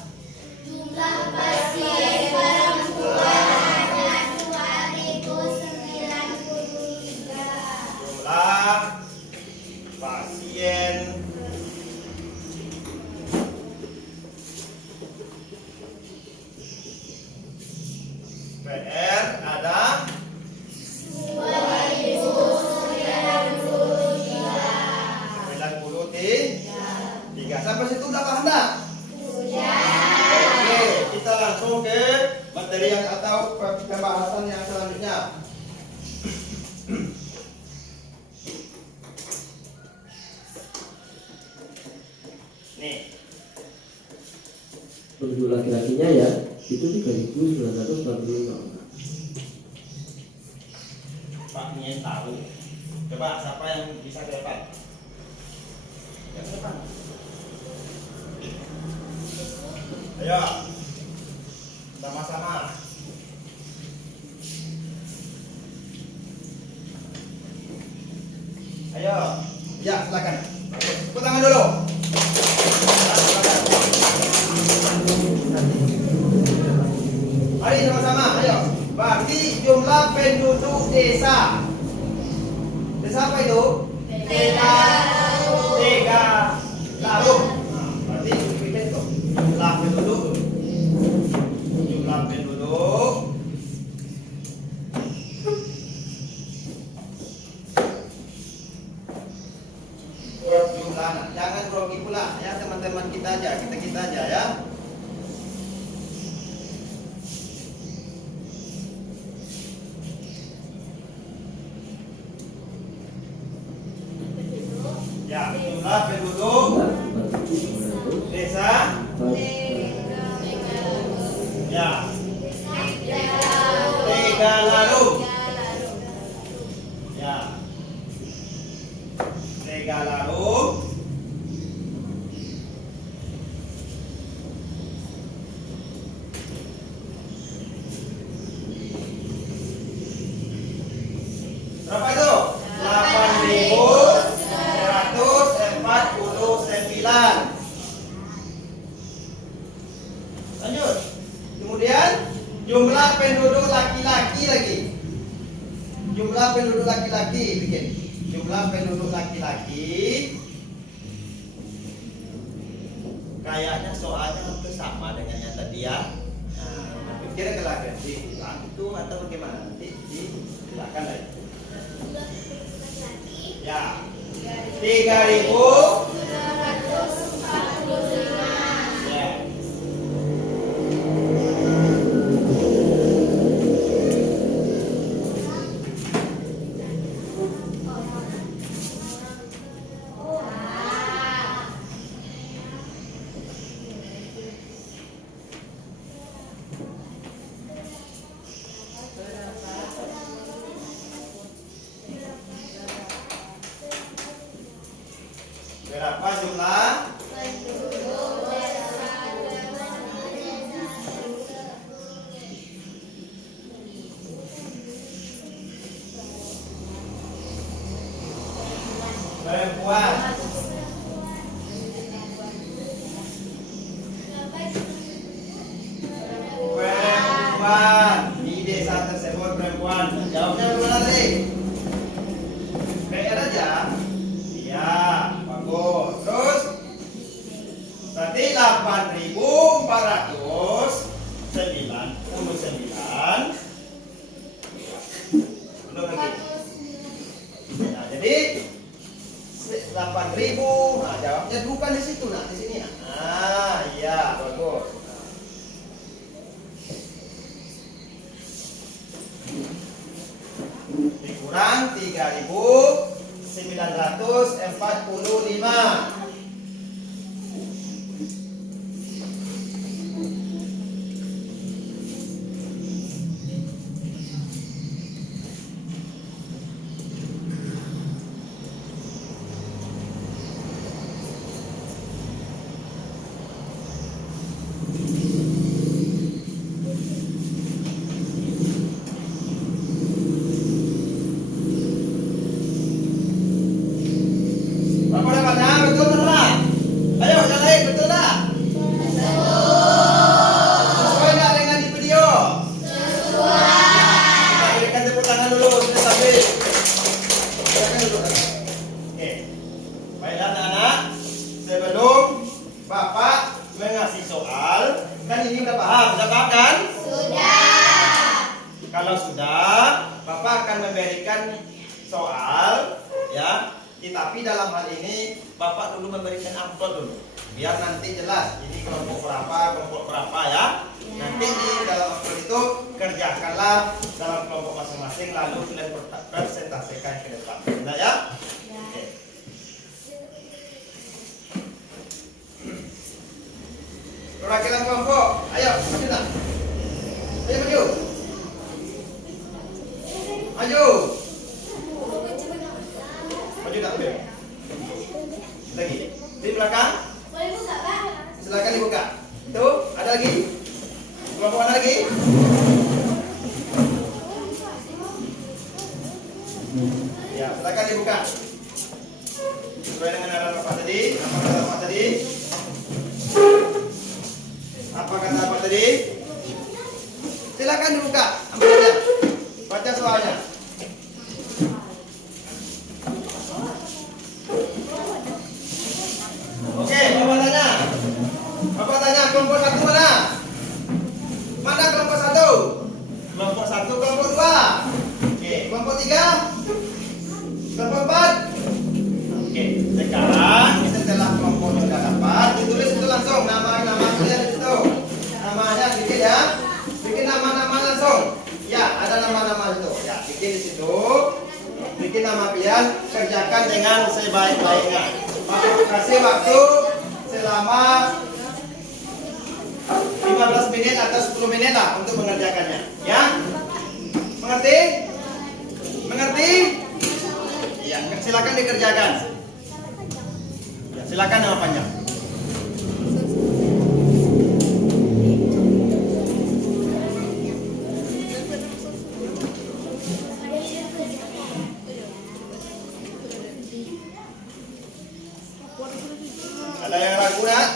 Jumlah pasien perempuan adalah 2093. Jumlah pasien PR ada 93. Sampai situ udah paham enggak? Oke, kita langsung ke materi yang atau pembahasan yang selanjutnya. Nih, Penduduk laki-lakinya ya itu 3.945. Pak Nien tahu. Coba siapa yang bisa ke depan? Yang ke depan. Ayo, sama-sama. Ayo, ya silakan. Tepuk tangan dulu. Mari sama-sama, ayo. Berarti jumlah penduduk desa. Desa apa itu? Tiga lalu. Berarti kita itu jumlah penduduk. Jumlah penduduk. Jumlah, jangan grogi pula ya teman-teman kita aja, kita aja ya. Ya, jumlah penduduk desa. Ya, 3 lalu. Ya, 3 lalu. Berapa itu? 8.149. Lanjut. Kemudian jumlah penduduk laki-laki lagi. Jumlah penduduk laki-laki bikin. Jumlah penduduk laki-laki. Kayaknya soalnya hampir sama dengan yang tadi ya. Nah, kira kira itu atau bagaimana? Nanti silakan lagi. Ya. 3.000. Ya. Berapa jumlah? Perempuan. Perempuan di desa tersebut perempuan. Jawabnya bagaimana tadi? PR aja. Iya, bagus. Terus berarti 8.400 1945. Berapa dapatnya? Betul benar? Ayo yang lain, betul tak? Sesuai nggak dengan di video? Kita berikan tepuk tangan dulu, sudah sampai. Silakan duduk. Oke, baiklah anak-anak. Sebelum Bapak mengasih soal, kan ini udah paham kan? Kalau sudah, Bapak akan memberikan soal, ya. Tetapi dalam hal ini Bapak dulu memberikan amplop dulu, biar nanti jelas ini kelompok berapa ya. Nanti di dalam amplop itu kerjakanlah dalam kelompok masing-masing, lalu kalian presentasikan ke depan. Benar ya? Oke. Perwakilan kelompok, ayo maju nak. Ayo maju. Maju. Maju tak boleh. Lagi. Di belakang. Boleh buka, Pak? Silakan dibuka. Itu ada lagi. Kelompok mana lagi? Ya, silakan dibuka. Sesuai dengan arahan Bapak tadi. Apa kata Bapak tadi? Apa kata Bapak tadi? Silakan dibuka. Ambil aja. Baca soalnya. Oke, Bapak tanya kelompok satu mana? Mana kelompok satu? Kelompok satu, kelompok dua. Oke, kelompok tiga, kelompok empat. Oke, sekarang kita telah kelompok sudah dapat, ditulis itu langsung nama kalian di situ. Namanya bikin ya, bikin nama-nama langsung. Ya, ada nama-nama itu. Ya, bikin di situ. Bikin nama kalian, kerjakan dengan sebaik-baiknya. Bapak kasih waktu selama 15 menit atau 10 menit lah untuk mengerjakannya. Ya? Mengerti? Mengerti? Ya, silakan dikerjakan. Ya, silakan nama panjang. Ada yang ragu nak?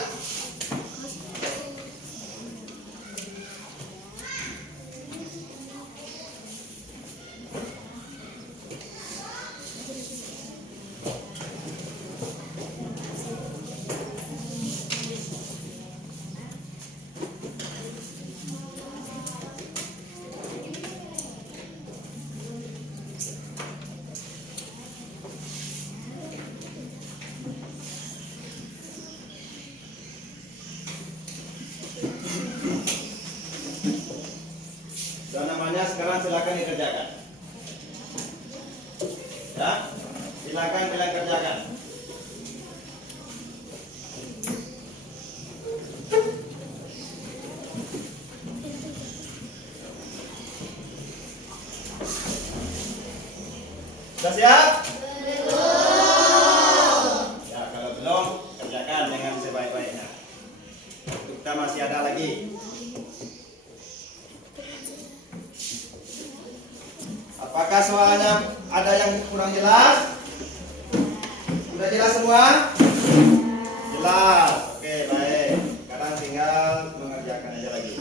Dan namanya sekarang silakan dikerjakan. Ya, silakan kalian kerjakan. Sudah siap? Ya, kalau belum, kerjakan dengan sebaik-baiknya. Kita masih ada lagi. Apakah soalnya ada yang kurang jelas? Sudah jelas semua? Jelas. Oke, baik. Sekarang tinggal mengerjakan aja lagi.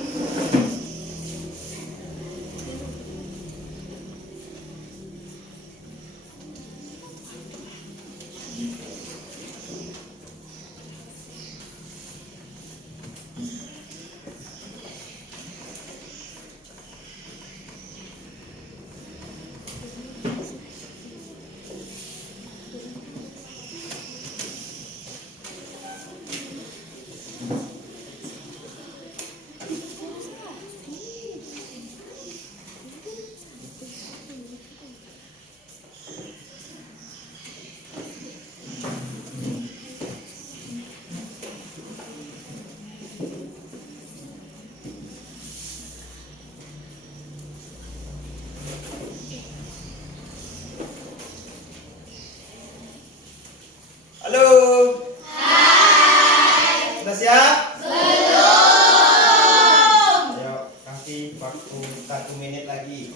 waktu 1 menit lagi.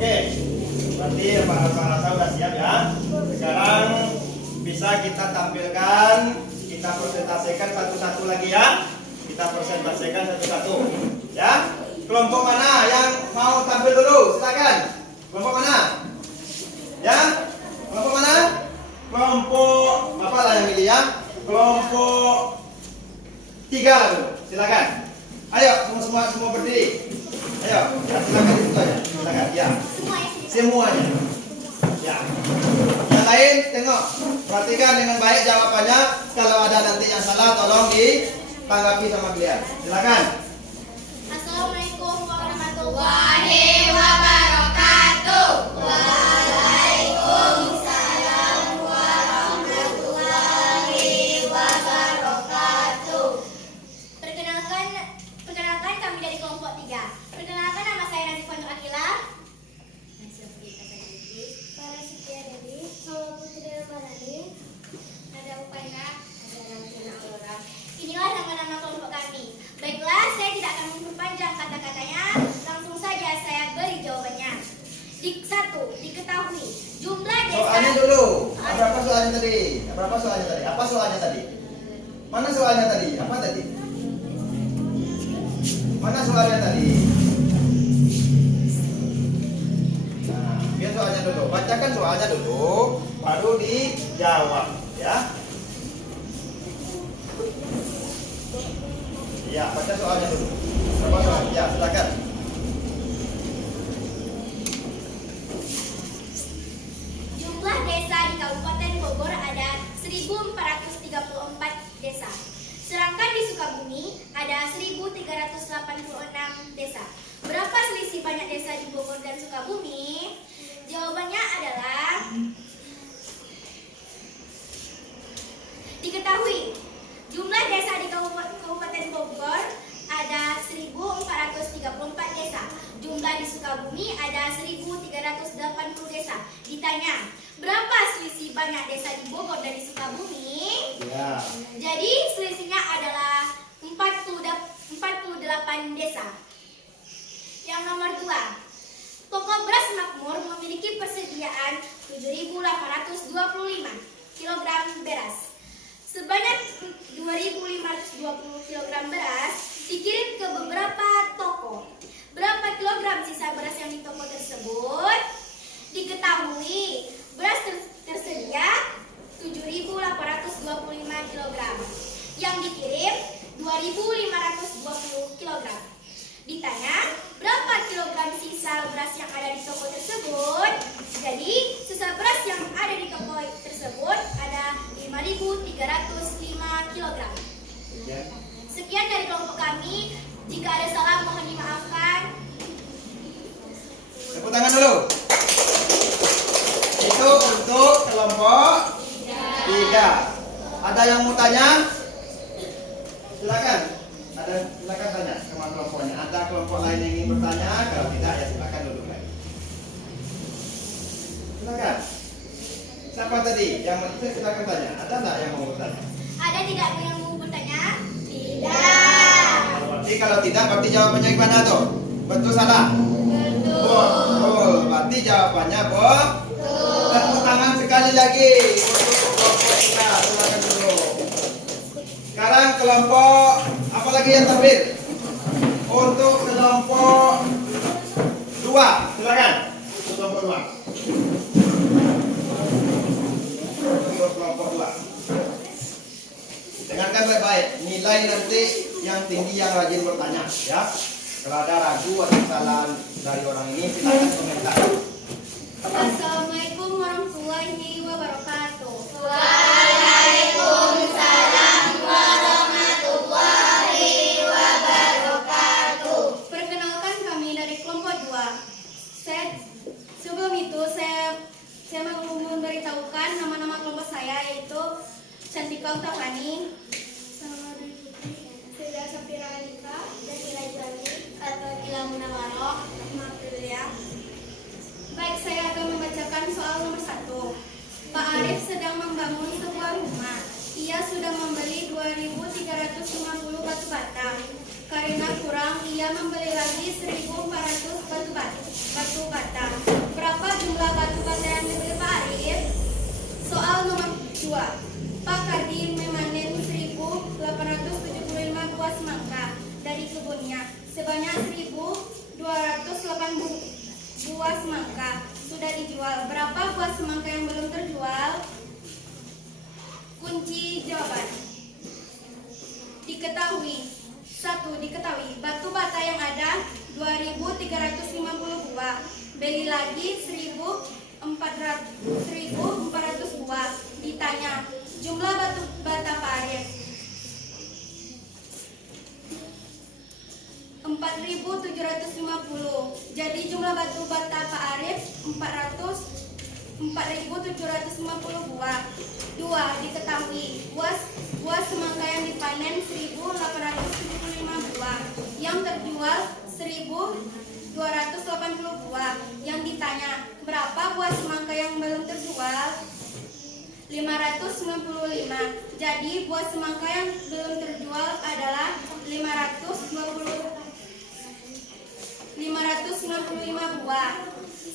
Oke, berarti Pak Rasa udah siap ya. Sekarang bisa kita tampilkan, kita presentasikan satu-satu lagi ya. Kita presentasikan satu-satu ya. Kelompok mana yang mau tampil dulu? Silakan. Kelompok mana? Ya, kelompok mana? Kelompok apalah yang milih ya? Kelompok 3 lah dulu. Silakan. Ayo, semua berdiri. Ayo, ya, silakan di situ aja. Silakan, ya. Semuanya. Ya. Yang lain tengok, perhatikan dengan baik jawabannya. Kalau ada nanti yang salah, tolong ditanggapi sama kalian. Silakan. Assalamualaikum warahmatullahi wabarakatuh. Waalaikumsalam warahmatullahi wabarakatuh. Perkenalkan kami dari kelompok 3. Perkenalkan, nama saya Nazifah Nur Akila. Para Setia Dewi, Sama Putri Ramadhani, ada Upaina, ada Ramzana Aurora. Inilah nama-nama kelompok kami. Baiklah, saya tidak akan memperpanjang kata-katanya. Langsung saja saya beri jawabannya. Satu, diketahui jumlah desa. Soalnya dulu. Berapa soalnya tadi? Berapa soalnya tadi? Apa soalnya tadi? Mana soalnya tadi? Apa tadi? Mana soalnya tadi? Nah, biar soalnya dulu. Bacakan soalnya dulu, baru dijawab, ya. Ya, baca soalnya dulu. Berapa soalnya? Ya, silakan. Jumlah desa di Kabupaten Bogor ada 1.434 desa. Sedangkan di Sukabumi ada 1.386 desa. Berapa selisih banyak desa di Bogor dan Sukabumi? Jawabannya adalah diketahui jumlah desa di Kabupaten Bogor ada 1.434 desa. Jumlah di Sukabumi ada 1.380 desa. Ditanya, berapa selisih banyak desa di Bogor dan di Sukabumi? Ya. Jadi selisihnya adalah 48 desa. Yang nomor 2, toko beras makmur memiliki persediaan 7.825 kg beras. Sebanyak 2.520 kg beras dikirim ke beberapa toko. Berapa kilogram sisa beras yang di toko tersebut? Diketahui beras tersedia 7.825 kg. Yang dikirim 2.520 kg. Ditanya, berapa kilogram sisa beras yang ada di toko tersebut? Jadi, sisa beras yang ada di toko tersebut ada 5.305 kg. Sekian dari kelompok kami. Jika ada salah, mohon dimaafkan. Tepuk tangan dulu. Itu untuk kelompok 3. Ada yang mau tanya? Silakan. Silakan tanya sama kelompoknya. Ada kelompok lain yang ingin bertanya? Kalau tidak, ya silakan duduk lagi. Silakan. Siapa tadi yang mau silakan tanya? Ada nggak yang mau bertanya? Ada tidak yang mau bertanya? Tidak. Berarti kalau tidak, berarti jawabannya gimana tuh? Betul salah? Betul. Berarti jawabannya betul. Tepuk tangan sekali lagi untuk kelompok kita. Silakan dulu. Sekarang kelompok apa lagi yang tampil? Untuk kelompok 2, silakan. Untuk kelompok 2. Untuk kelompok 2. Dengarkan baik-baik. Nilai nanti yang tinggi yang rajin bertanya, ya. Kalau ada ragu atau kesalahan dari orang ini, silakan komentar. Assalamualaikum warahmatullahi wabarakatuh. Waalaikumsalam warahmatullahi wabarakatuh. Perkenalkan, membeli lagi 1.400 batu bata. Berapa jumlah batu bata yang dibeli Pak Arif? Soal nomor 2. Pak Kadir memanen 1.875 buah semangka dari kebunnya. Sebanyak 1.208 buah semangka sudah dijual. Berapa buah semangka yang belum terjual? Kunci jawaban. Diketahui batu bata yang ada 2.350 buah. Beli lagi 1.400 buah. Ditanya jumlah batu bata Pak Arif 4.750. Jadi jumlah batu bata Pak Arif 4.750 buah. 2. Diketahui buah semangka yang dipanen 1.875 buah. Yang terjual 1.280 buah. Yang ditanya berapa buah semangka yang belum terjual? 595. Jadi buah semangka yang belum terjual adalah 595 buah.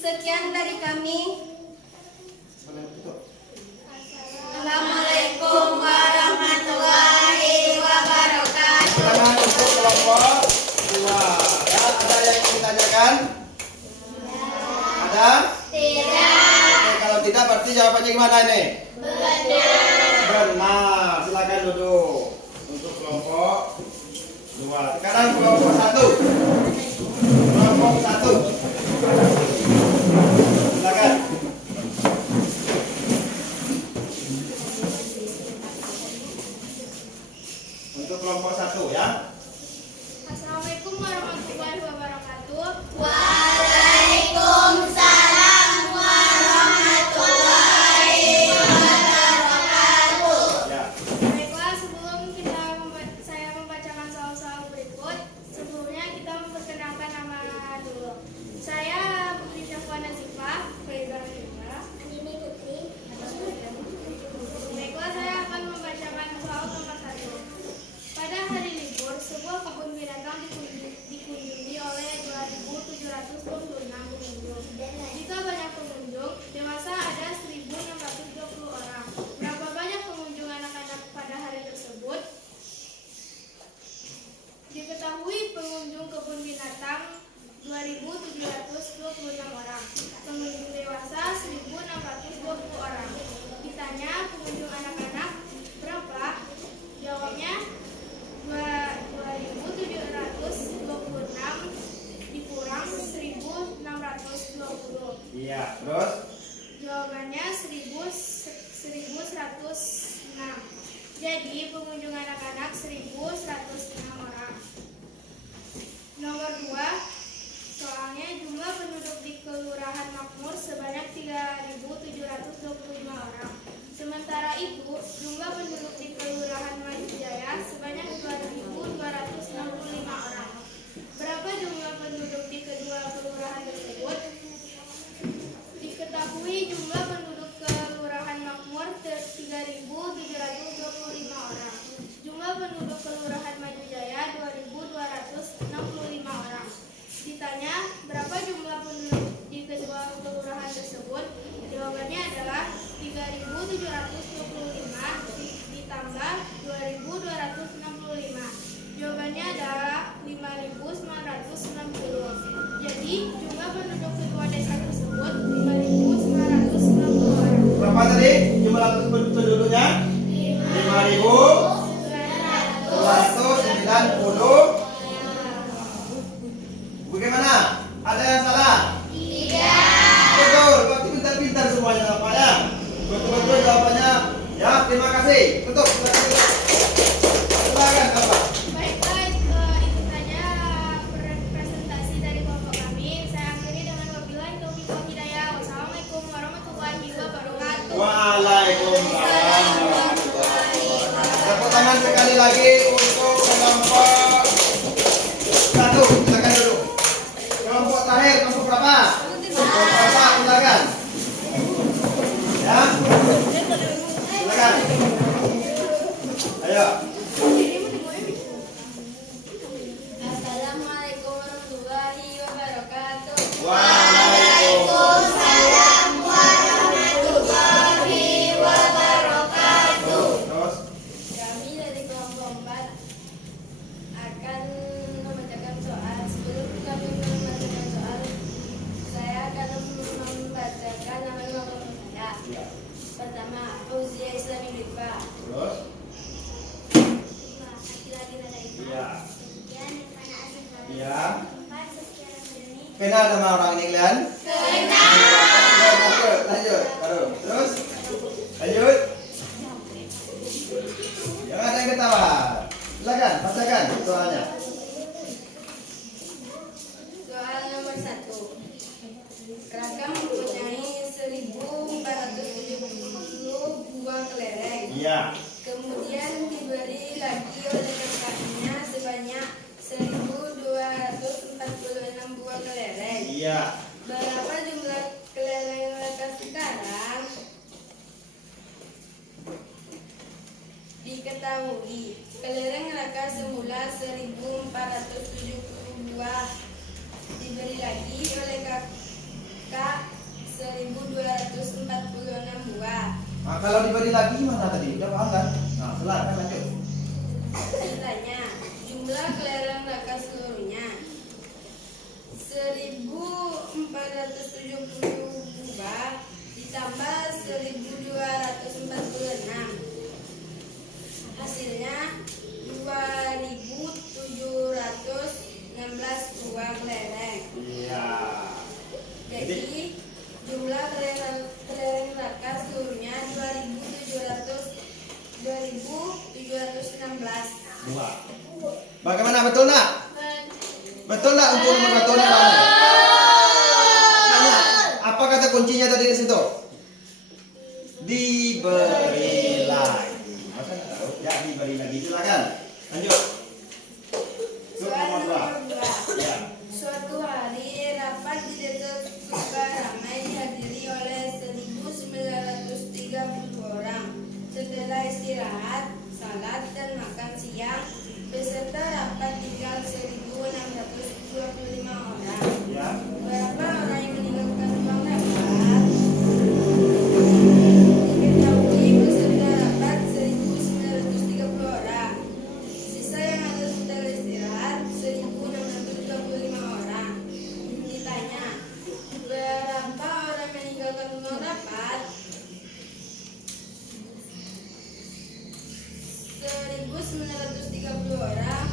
Sekian dari kami. Assalamualaikum warahmatullahi wabarakatuh. Silakan untuk kelompok 2. Ya, ada yang ingin ditanyakan? Ada? Tidak. Oke, kalau tidak berarti jawabannya gimana ini? Benar. Silakan duduk. Untuk kelompok 2. Sekarang kelompok 1. Kelompok 1. Silakan. Untuk kelompok 1 ya. Assalamualaikum warahmatullahi wabarakatuh. Waalaikumsalam warahmatullahi wabarakatuh. Ya. Baiklah, sebelum saya membacakan soal-soal berikut, sebelumnya kita memperkenalkan nama dulu. Saya Putri Syafwa Nazifah, Faizal Rima, Andini Putri. Baiklah, saya akan membacakan soal nomor 1. Pada hari libur, sebuah kebun binatang dikunjungi oleh 2.726 pengunjung. Jika banyak pengunjung, dewasa ada 1.620 orang. Berapa banyak pengunjung anak-anak pada hari tersebut? Diketahui pengunjung kebun binatang 2.726 orang. Pengunjung dewasa 1.620 orang. Ditanya pengunjung anak-anak berapa? Jawabnya 2.726 dikurang 1.620. Iya, terus Jawabannya 1.106. Jadi pengunjung anak-anak 1.106 orang. Nomor 2. Soalnya jumlah penduduk di Kelurahan Makmur sebanyak 3.725 orang. Sementara itu, jumlah penduduk di Kelurahan Majujaya sebanyak 2.265 orang. Berapa jumlah penduduk di kedua kelurahan tersebut? Diketahui jumlah penduduk Kelurahan Makmur 3.725 orang. Jumlah penduduk Kelurahan Majujaya 2.265 orang. Ditanya berapa jumlah penduduk di kedua kelurahan tersebut? Jawabannya adalah 3.725 ditambah 2.265. Jawabannya adalah 5.960. Jadi jumlah penduduk kedua desa tersebut 5.960 orang. berapa tadi jumlah penduduknya? 5.290. Bagaimana? Ada yang salah? Tidak. Betul, berarti pintar-pintar semuanya Bapak ya. Betul-betul jawabannya. Ya, terima kasih. Tutup. Silakan Bapak. Baiklah, itu saja presentasi dari kelompok kami. Saya akhiri dengan wabillahi taufiq wal hidayah. Wassalamualaikum warahmatullahi wabarakatuh. Waalaikumsalam warahmatullahi wabarakatuh. Tepuk tangan sekali lagi untuk kelompok 1. Silakan dulu. Kelompok terakhir, kelompok berapa? Kelompok berapa? Silakan. Ya. Silakan. Ayo. Assalamualaikum Ya. 4 Saskia Ramadhani. Kenal sama orang ini kalian? Kenal. Lanjut. Baru. Terus. Lanjut. Jangan ada yang ketawa. Silakan, bacakan soalnya. Soal nomor 1. Raka mempunyai 1470 buah kelereng. Iya. Kemudian diberi lagi oleh kakaknya sebanyak 1246 buah kelereng. Iya. Berapa jumlah kelereng Raka sekarang? Diketahui, kelereng Raka semula 1470 buah. Diberi lagi oleh kakak 1246 buah. Nah, kalau diberi lagi mana tadi? Udah paham kan? Nah, silakan lanjut. Ditanya, jumlah kelereng Raka seluruhnya 1470 buah ditambah 1246. Hasilnya 2716 buah kelereng. Iya. Jadi jumlah kelereng Raka seluruhnya 2716. Dua. Bagaimana, betul nggak? Betul nggak untuk nomor satu ini? Tanya, apa kata kuncinya tadi di situ? Diberi lagi. Masa nggak tahu? Ya, diberi lagi. Silakan. Lanjut. Untuk Soal nomor dua. nomor 2. Ya. Suatu hari rapat di desa Sukaramai dihadiri oleh 1930 orang. Setelah istirahat, salat dan makan siang, peserta rapat tinggal 1625 orang. Ya. Berapa orang yang meninggalkan ruang rapat? Diketahui peserta rapat 1930 orang. Sisa yang ada setelah istirahat 1625 orang. Ditanya, berapa orang meninggalkan ruang rapat? 1930 orang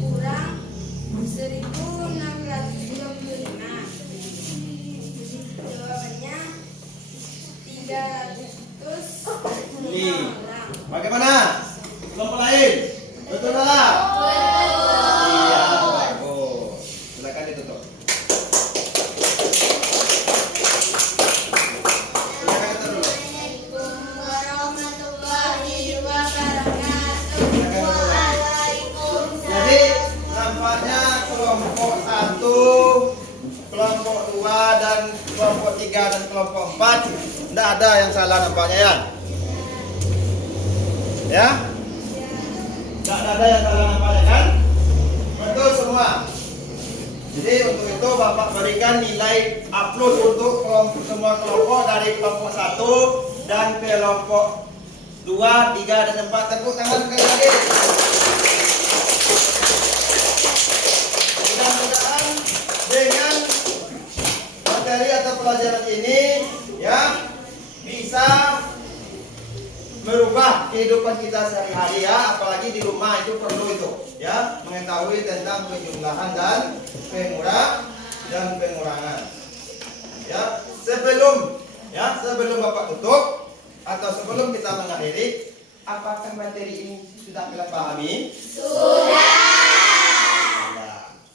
kurang 1625. Jawabannya 305 Nih. orang. Bagaimana? Kelompok lain? Betul salah? Iya, bagus. Silakan ditutup. Silakan ditutup dulu. Assalamualaikum warahmatullahi wabarakatuh. Jadi nampaknya kelompok 1, kelompok 2 dan kelompok 3 dan kelompok 4 tidak ada yang salah nampaknya ya. Ya? Tidak ada yang salah nampaknya kan? Betul semua. Jadi untuk itu Bapak berikan nilai upload untuk semua kelompok dari kelompok 1 dan kelompok 2, 3 dan 4. Tepuk tangan sekali lagi. Mudah-mudahan dengan materi atau pelajaran ini ya bisa merubah kehidupan kita sehari-hari ya, apalagi di rumah itu perlu itu ya, mengetahui tentang penjumlahan dan pengurangan. Ya, sebelum Bapak tutup atau sebelum kita mengakhiri, apakah materi ini sudah kalian pahami?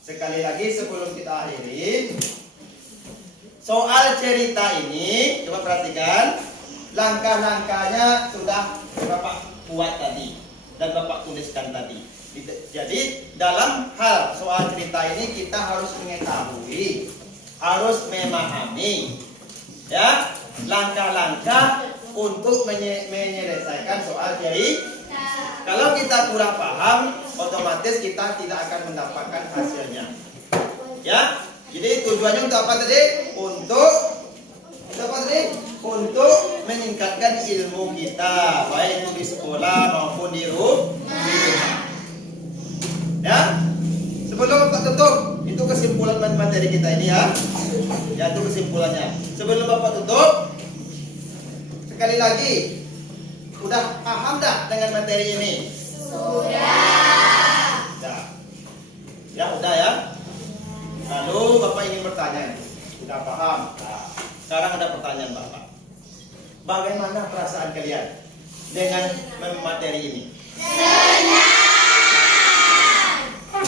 Sekali lagi sebelum kita akhiri, soal cerita ini coba perhatikan, langkah-langkahnya sudah Bapak buat tadi dan Bapak tuliskan tadi. Jadi dalam hal soal cerita ini kita harus mengetahui, harus memahami ya langkah-langkah untuk menyelesaikan soal cerita. Kalau kita kurang paham, otomatis kita tidak akan mendapatkan hasilnya. Ya, jadi tujuannya untuk apa tadi? Untuk meningkatkan ilmu kita, baik itu di sekolah maupun di rumah. Ya, sebelum Bapak tutup, itu kesimpulan materi kita ini ya. Ya, itu kesimpulannya. Sebelum Bapak tutup, sekali lagi, udah paham dah dengan materi ini? Sudah. Ya, udah ya. Lalu Bapak ingin bertanya, sudah paham? Nah, sekarang ada pertanyaan Bapak. Bagaimana perasaan kalian dengan materi ini?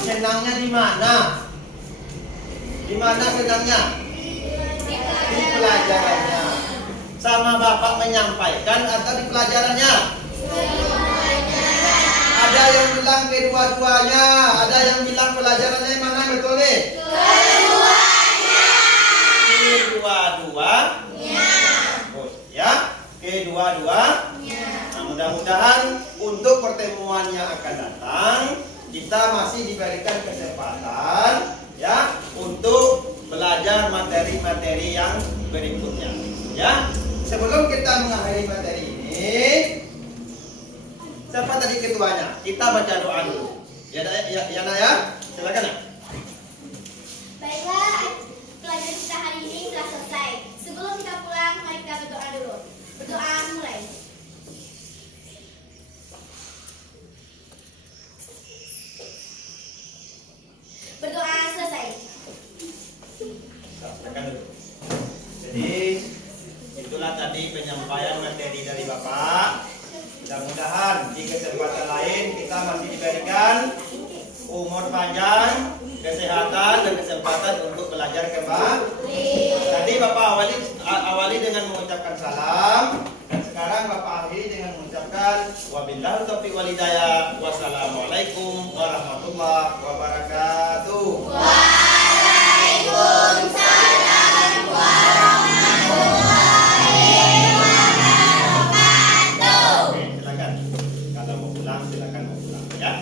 Senangnya di mana? Di mana senangnya? Di pelajarannya. Sama Bapak menyampaikan atau di pelajarannya? Ada yang bilang kedua-duanya, ada yang bilang pelajarannya yang mana betul nih? Kedua-duanya. Bagus ya, kedua-duanya. Nah, mudah-mudahan untuk pertemuan yang akan datang kita masih diberikan kesempatan ya untuk belajar materi-materi yang berikutnya. Ya, sebelum kita mengakhiri materi ini, siapa tadi ketuanya? Kita baca doa dulu. Ya, ya, silakan. Nak. Baiklah, pelajaran kita hari ini telah selesai. Sebelum kita pulang, mari kita berdoa dulu. Berdoa mulai. Berdoa selesai. Silakan dulu. Jadi itulah tadi penyampaian materi dari Bapak. Mudah-mudahan di kesempatan lain kita masih diberikan umur panjang, kesehatan dan kesempatan untuk belajar kembali. Tadi Bapak awali dengan mengucapkan salam, dan sekarang Bapak akhiri dengan mengucapkan wabillahi taufiq wal hidayah. Wassalamualaikum warahmatullahi wabarakatuh. Waalaikumsalam warahmatullahi wabarakatuh. Oke, silakan. Kalau mau pulang, silakan mau pulang ya.